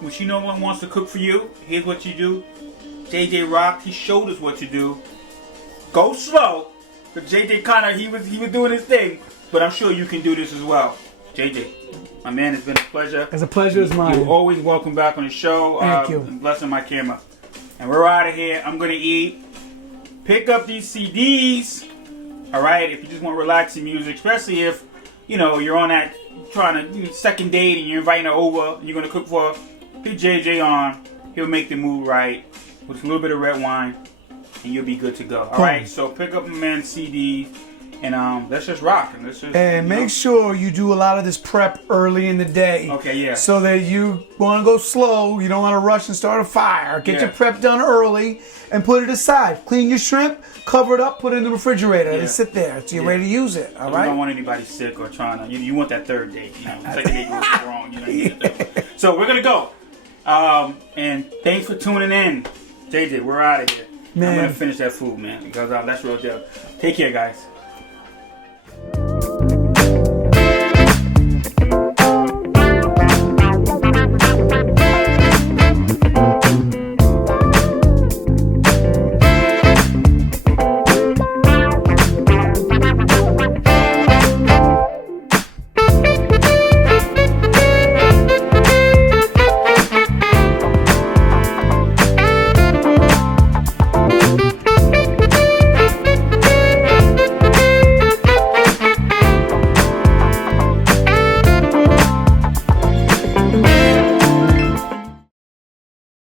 When no one wants to cook for you, here's what you do. JJ rocked. He showed us what to do. Go slow. But JJ he was doing his thing. But I'm sure you can do this as well. JJ, my man, it's been a pleasure. It's a pleasure is mine. You're always welcome back on the show. Thank you. And blessing my camera. And we're out of here. I'm gonna eat. Pick up these CDs. All right. If you just want relaxing music, especially if you're on that trying to second date and you're inviting her over and you're gonna cook for her. Put JJ on, he'll make the mood right with a little bit of red wine, and you'll be good to go. All right, so pick up my man's CD, and let's just rock. And make sure you do a lot of this prep early in the day. Okay, yeah. So that you want to go slow, you don't want to rush and start a fire. Get your prep done early and put it aside. Clean your shrimp, cover it up, put it in the refrigerator, and sit there till you're ready to use it. All right. You don't want anybody sick or trying to. You want that third date. Second date goes wrong. So we're gonna go. And thanks for tuning in. JJ, we're out of here. Man. I'm gonna finish that food, man, because that's real deal. Take care, guys.